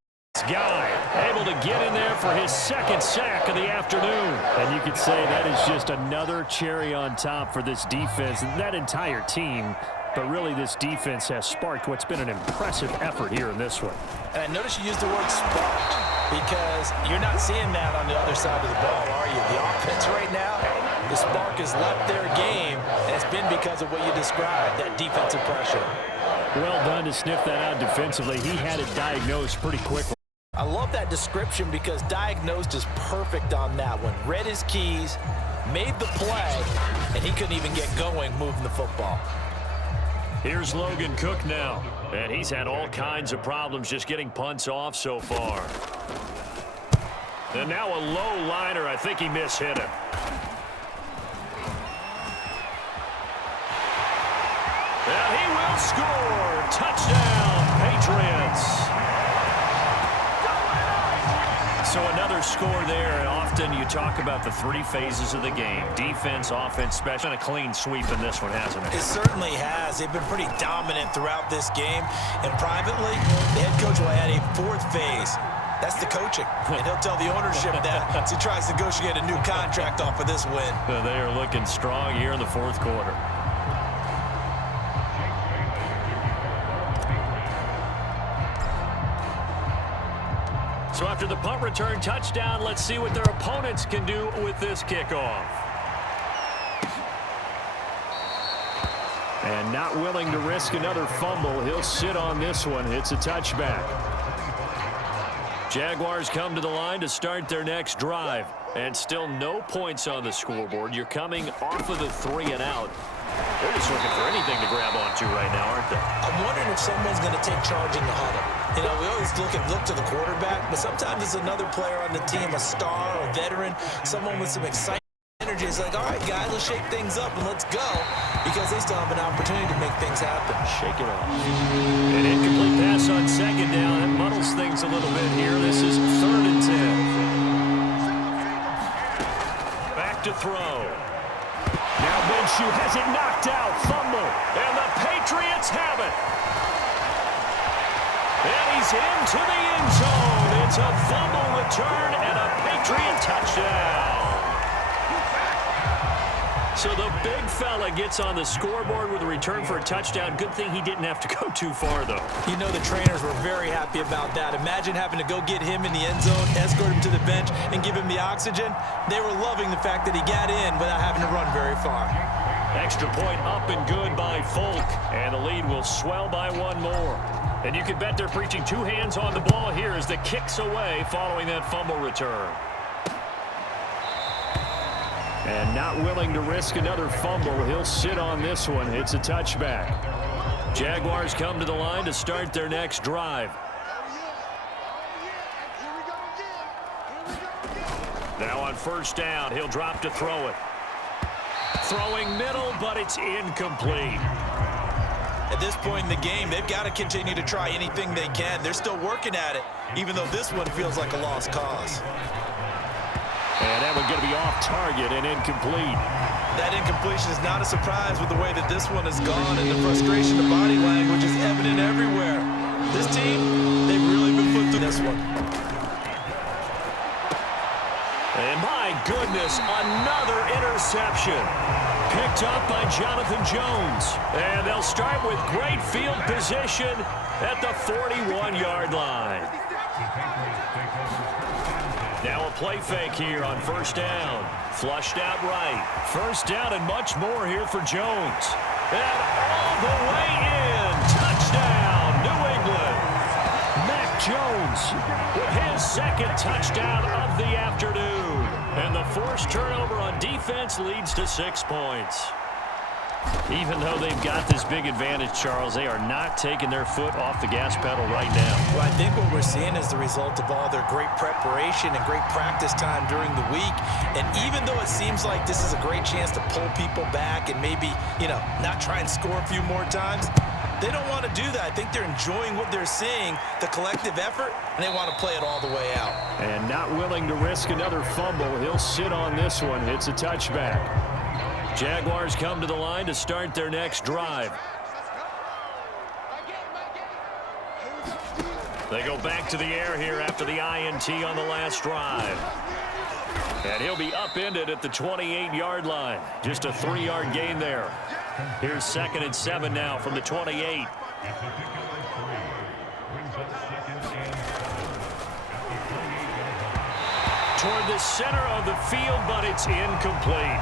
Guy able to get in there for his 2nd sack of the afternoon. And you could say that is just another cherry on top for this defense and that entire team. But really, this defense has sparked what's been an impressive effort here in this one. And I notice you used the word sparked because you're not seeing that on the other side of the ball, are you? The offense right now, the spark has left their game, and it's been because of what you described, that defensive pressure. Well done to sniff that out defensively. He had it diagnosed pretty quickly. I love that description because diagnosed is perfect on that one. Read his keys, made the play, and he couldn't even get going moving the football. Here's Logan Cook now. And he's had all kinds of problems just getting punts off so far. And now a low liner. I think he mishit him. And he will score. Touchdown, Patriots. So another score there, and often you talk about the 3 phases of the game. Defense, offense, special. And a clean sweep in this one, hasn't it? It certainly has. They've been pretty dominant throughout this game. And privately, the head coach will add a 4th phase. That's the coaching. And he'll tell the ownership that as he tries to negotiate a new contract off of this win. They are looking strong here in the 4th quarter. So after the punt return touchdown, let's see what their opponents can do with this kickoff. And not willing to risk another fumble, he'll sit on this one. It's a touchback. Jaguars come to the line to start their next drive. And still no points on the scoreboard. You're coming off of the 3 and out. They're just looking for anything to grab onto right now, aren't they? I'm wondering if someone's going to take charge in the huddle. You know, we always look to the quarterback, but sometimes it's another player on the team, a star, a veteran, someone with some excitement. Energy. It's like, all right, guys, let's shake things up and let's go, because they still have an opportunity to make things happen. Shake it off. An incomplete pass on second down. That muddles things a little bit here. This is 3rd and 10. Back to throw. Now Minshew has it knocked out. Fumble. And the Patriots have it. And he's into the end zone. It's a fumble return and a Patriot touchdown. So the big fella gets on the scoreboard with a return for a touchdown. Good thing he didn't have to go too far, though. You know the trainers were very happy about that. Imagine having to go get him in the end zone, escort him to the bench, and give him the oxygen. They were loving the fact that he got in without having to run very far. Extra point up and good by Folk. And the lead will swell by 1 more. And you can bet they're preaching 2 hands on the ball here as the kick's away following that fumble return. And not willing to risk another fumble. He'll sit on this one. It's a touchback. Jaguars come to the line to start their next drive. Now on 1st down, he'll drop to throw it. Throwing middle, but it's incomplete. At this point in the game, they've got to continue to try anything they can. They're still working at it, even though this one feels like a lost cause. And that one going to be off target and incomplete. That incompletion is not a surprise with the way that this one has gone, and the frustration, the body language is evident everywhere. This team, they've really been put through this one. And my goodness, another interception. Picked up by Jonathan Jones. And they'll start with great field position at the 41-yard line. Now a play fake here on 1st down. Flushed out right. 1st down and much more here for Jones. And all the way in. Touchdown, New England. Mac Jones with his 2nd touchdown of the afternoon. And the forced turnover on defense leads to 6 points. Even though they've got this big advantage, Charles, they are not taking their foot off the gas pedal right now. Well, I think what we're seeing is the result of all their great preparation and great practice time during the week. And even though it seems like this is a great chance to pull people back and maybe, not try and score a few more times, they don't want to do that. I think they're enjoying what they're seeing, the collective effort, and they want to play it all the way out. And not willing to risk another fumble. He'll sit on this one. It's a touchback. Jaguars come to the line to start their next drive. They go back to the air here after the INT on the last drive. And he'll be upended at the 28-yard line. Just a 3-yard gain there. Here's 2nd and 7 now from the 28. Toward the center of the field, but it's incomplete.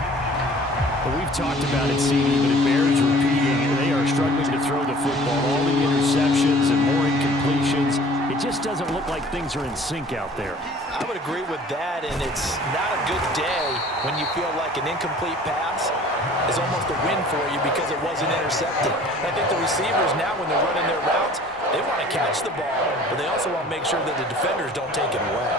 Well, we've talked about it, CD, but it bears repeating. They are struggling to throw the football. All the interceptions and more incompletions. It just doesn't look like things are in sync out there. I would agree with that, and it's not a good day when you feel like an incomplete pass is almost a win for you because it wasn't intercepted. I think the receivers now, when they're running their routes, they want to catch the ball, but they also want to make sure that the defenders don't take it away.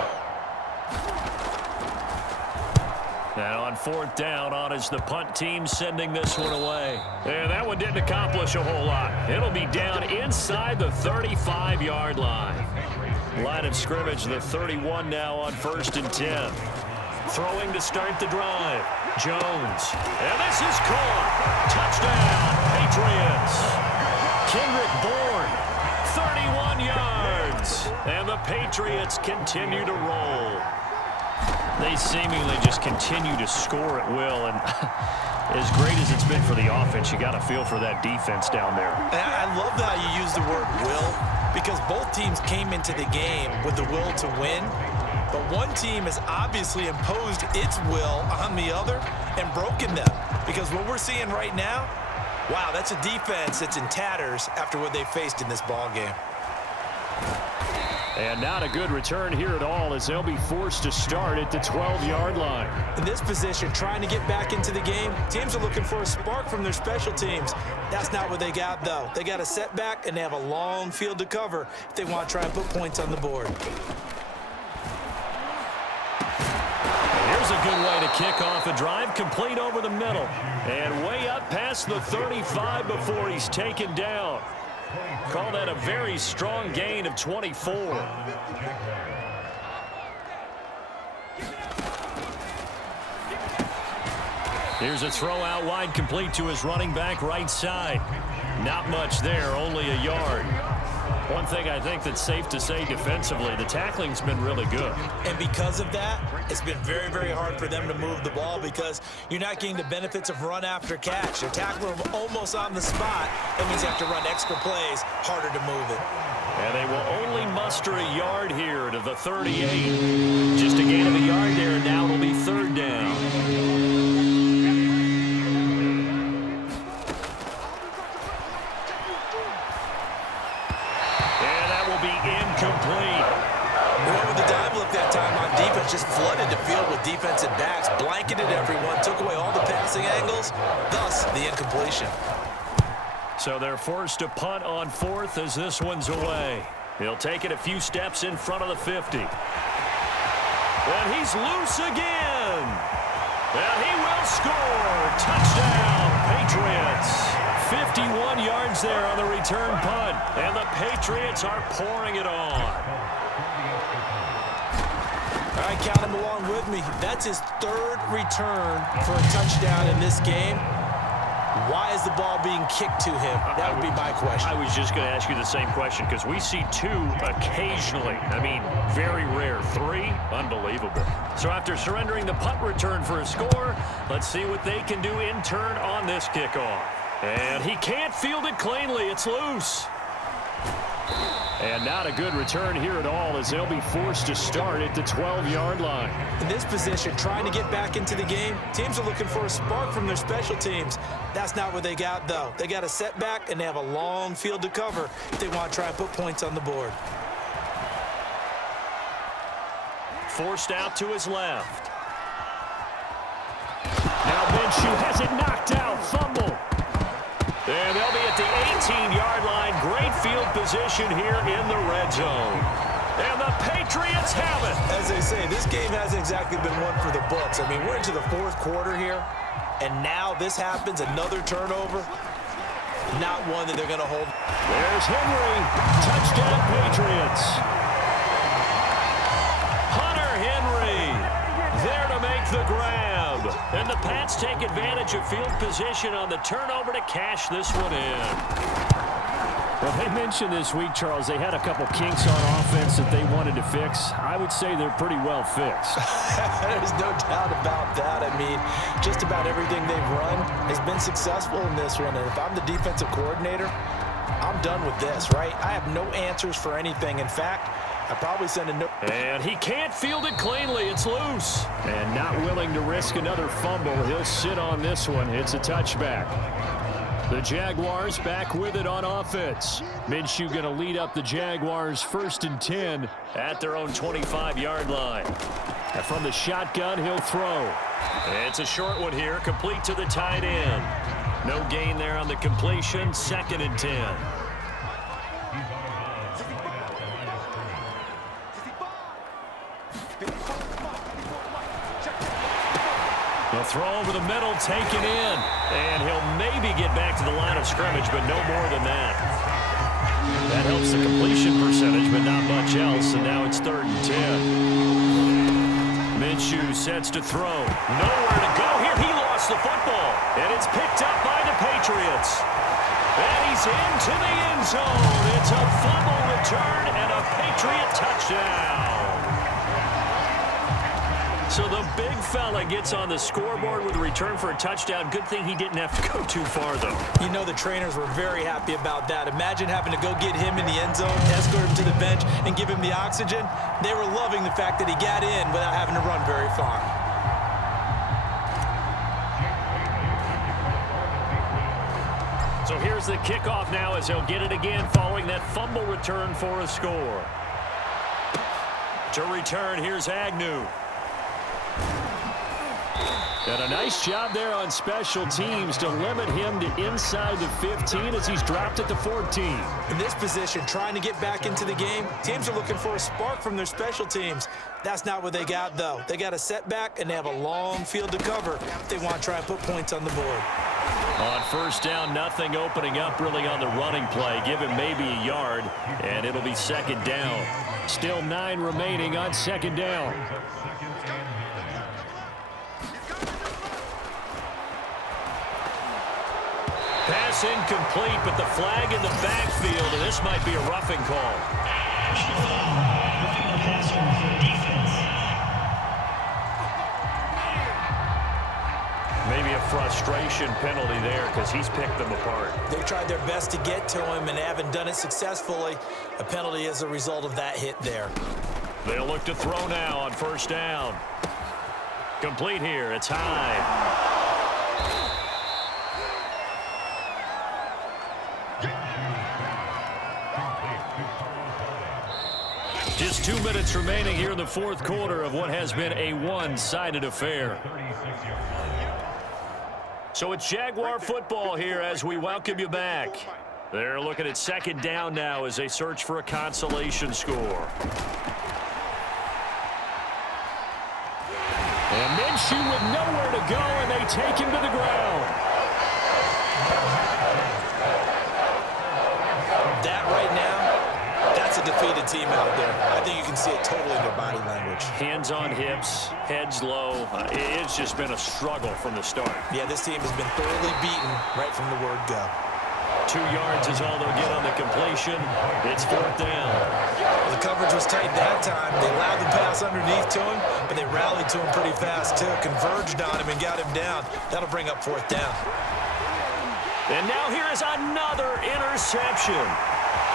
Now on 4th down, on is the punt team sending this one away. And that one didn't accomplish a whole lot. It'll be down inside the 35-yard line. Line of scrimmage, the 31 now on 1st and 10. Throwing to start the drive. Jones. And this is caught. Touchdown, Patriots. Kendrick Bourne, 31 yards. And the Patriots continue to roll. They seemingly just continue to score at will, and as great as it's been for the offense, you got to feel for that defense down there. And I love how you use the word will, because both teams came into the game with the will to win, but one team has obviously imposed its will on the other and broken them, because what we're seeing right now, wow, that's a defense that's in tatters after what they faced in this ball game. And not a good return here at all as they'll be forced to start at the 12-yard line. In this position, trying to get back into the game, teams are looking for a spark from their special teams. That's not what they got, though. They got a setback, and they have a long field to cover if they want to try and put points on the board. Here's a good way to kick off a drive, complete over the middle. And way up past the 35 before he's taken down. Call that a very strong gain of 24. Here's a throw out wide, complete to his running back right side. Not much there, only a yard. One thing I think that's safe to say defensively, the tackling's been really good. And because of that, it's been very, very hard for them to move the ball because you're not getting the benefits of run after catch. You're tackling them almost on the spot. That means you have to run extra plays, harder to move it. And they will only muster a yard here to the 38. Just a gain of a yard there, and now it'll be third down. Incomplete. They went with the dive look that time on defense, just flooded the field with defensive backs, blanketed everyone, took away all the passing angles, thus the incompletion. So they're forced to punt on fourth as this one's away. He'll take it a few steps in front of the 50. And he's loose again. And he will score. Touchdown, Patriots. 51 yards there on the return punt. And the Patriots are pouring it on. All right, count him along with me. That's his third return for a touchdown in this game. Why is the ball being kicked to him? That would be my question. I was just going to ask you the same question because we see two occasionally. I mean, very rare. Three, unbelievable. So after surrendering the punt return for a score, let's see what they can do in turn on this kickoff. And he can't field it cleanly. It's loose. And not a good return here at all as they'll be forced to start at the 12-yard line. In this position, trying to get back into the game, teams are looking for a spark from their special teams. That's not what they got, though. They got a setback, and they have a long field to cover if they want to try and put points on the board. Forced out to his left. Now Minshew has it knocked out. Fumble. And they'll be at the 18-yard line. Great field position here in the red zone. And the Patriots have it. As they say, this game hasn't exactly been one for the books. I mean, we're into the fourth quarter here, and now this happens, another turnover. Not one that they're going to hold. There's Henry. Touchdown, Patriots. Hunter Henry there to make the grab. And the Pats take advantage of field position on the turnover to cash this one in. Well, they mentioned this week, Charles, they had a couple kinks on offense that they wanted to fix. I would say they're pretty well fixed. There's no doubt about that. I mean, just about everything they've run has been successful in this one. And if I'm the defensive coordinator, I'm done with this, right? I have no answers for anything. In fact, I probably send a no. And he can't field it cleanly. It's loose. And not willing to risk another fumble. He'll sit on this one. It's a touchback. The Jaguars back with it on offense. Minshew going to lead up the Jaguars 1st and 10 at their own 25-yard line. And from the shotgun, he'll throw. It's a short one here, complete to the tight end. No gain there on the completion, 2nd and 10. The throw over the middle, taken in. And he'll maybe get back to the line of scrimmage, but no more than that. That helps the completion percentage, but not much else. And now it's 3rd and 10. Minshew sets to throw. Nowhere to go here. He lost the football. And it's picked up by the Patriots. And he's into the end zone. It's a fumble return and a Patriot touchdown. So the big fella gets on the scoreboard with a return for a touchdown. Good thing he didn't have to go too far, though. You know the trainers were very happy about that. Imagine having to go get him in the end zone, escort him to the bench, and give him the oxygen. They were loving the fact that he got in without having to run very far. So here's the kickoff now as he'll get it again following that fumble return for a score. To return, here's Agnew. And a nice job there on special teams to limit him to inside the 15 as he's dropped at the 14. In this position, trying to get back into the game, teams are looking for a spark from their special teams. That's not what they got, though. They got a setback, and they have a long field to cover if they want to try and put points on the board. On first down, nothing opening up really on the running play. Give him maybe a yard, and it'll be second down. Still 9 remaining on second down. Pass incomplete, but the flag in the backfield, and this might be a roughing call. Maybe a frustration penalty there because he's picked them apart. They've tried their best to get to him and haven't done it successfully. A penalty as a result of that hit there. They'll look to throw now on first down. Complete here. It's high. Just 2 minutes remaining here in the fourth quarter of what has been a one-sided affair. So it's Jaguar football here as we welcome you back. They're looking at second down now as they search for a consolation score. And Minshew with nowhere to go, and they take him to the ground. That right now, that's a defeated team out there. I think you can see it totally in their body language. Hands on hips, heads low. It's just been a struggle from the start. Yeah, this team has been thoroughly beaten right from the word go. 2 yards is all they'll get on the completion. It's fourth down. Well, the coverage was tight that time. They allowed the pass underneath to him, but they rallied to him pretty fast, too. Converged on him and got him down. That'll bring up fourth down. And now here is another interception.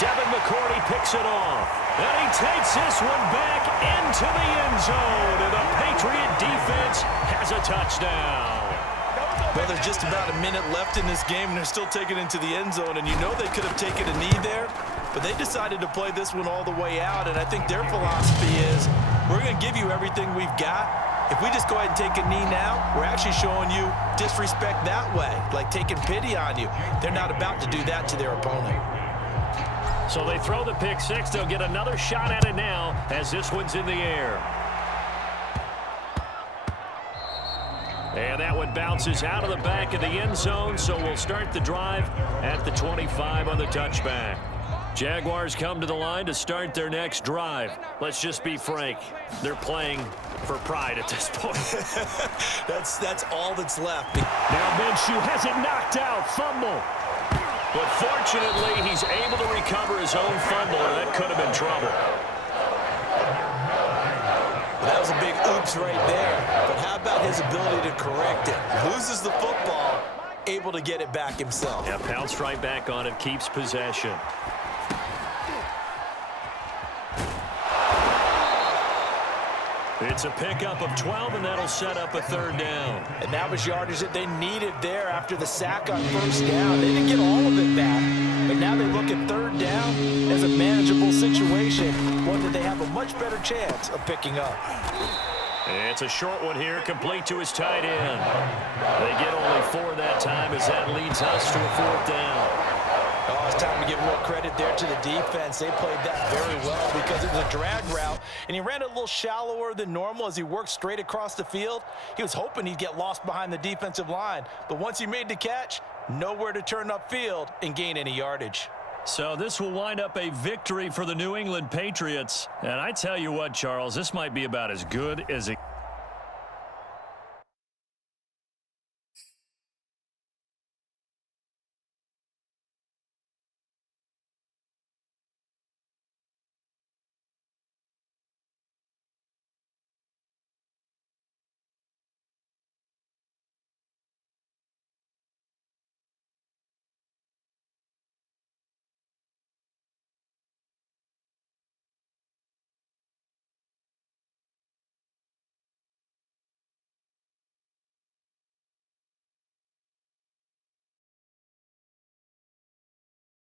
Devin McCourty picks it off. And he takes this one back into the end zone. And the Patriot defense has a touchdown. Well, there's just about a minute left in this game, and they're still taking it into the end zone. And you know they could have taken a knee there, but they decided to play this one all the way out. And I think their philosophy is, we're going to give you everything we've got. If we just go ahead and take a knee now, we're actually showing you disrespect that way, like taking pity on you. They're not about to do that to their opponent. So they throw the pick six. They'll get another shot at it now as this one's in the air. And that one bounces out of the back of the end zone, so we'll start the drive at the 25 on the touchback. Jaguars come to the line to start their next drive. Let's just be frank. They're playing for pride at this point. That's all that's left. Now Minshew has it knocked out. Fumble. But fortunately, he's able to recover his own fumble, or that could have been trouble. That was a big oops right there. But how about his ability to correct it? Loses the football, able to get it back himself. Yeah, pounced right back on it, keeps possession. It's a pickup of 12, and that'll set up a third down. And that was yardage that they needed there after the sack on first down. They didn't get all of it back, but now they look at third down as a manageable situation, one that they have a much better chance of picking up. It's a short one here, complete to his tight end. They get only 4 that time as that leads us to a fourth down. Oh, it's time to give a little credit there to the defense. They played that very well because it was a drag route, and he ran it a little shallower than normal as he worked straight across the field. He was hoping he'd get lost behind the defensive line, but once he made the catch, nowhere to turn upfield and gain any yardage. So this will wind up a victory for the New England Patriots. And I tell you what, Charles, this might be about as good as it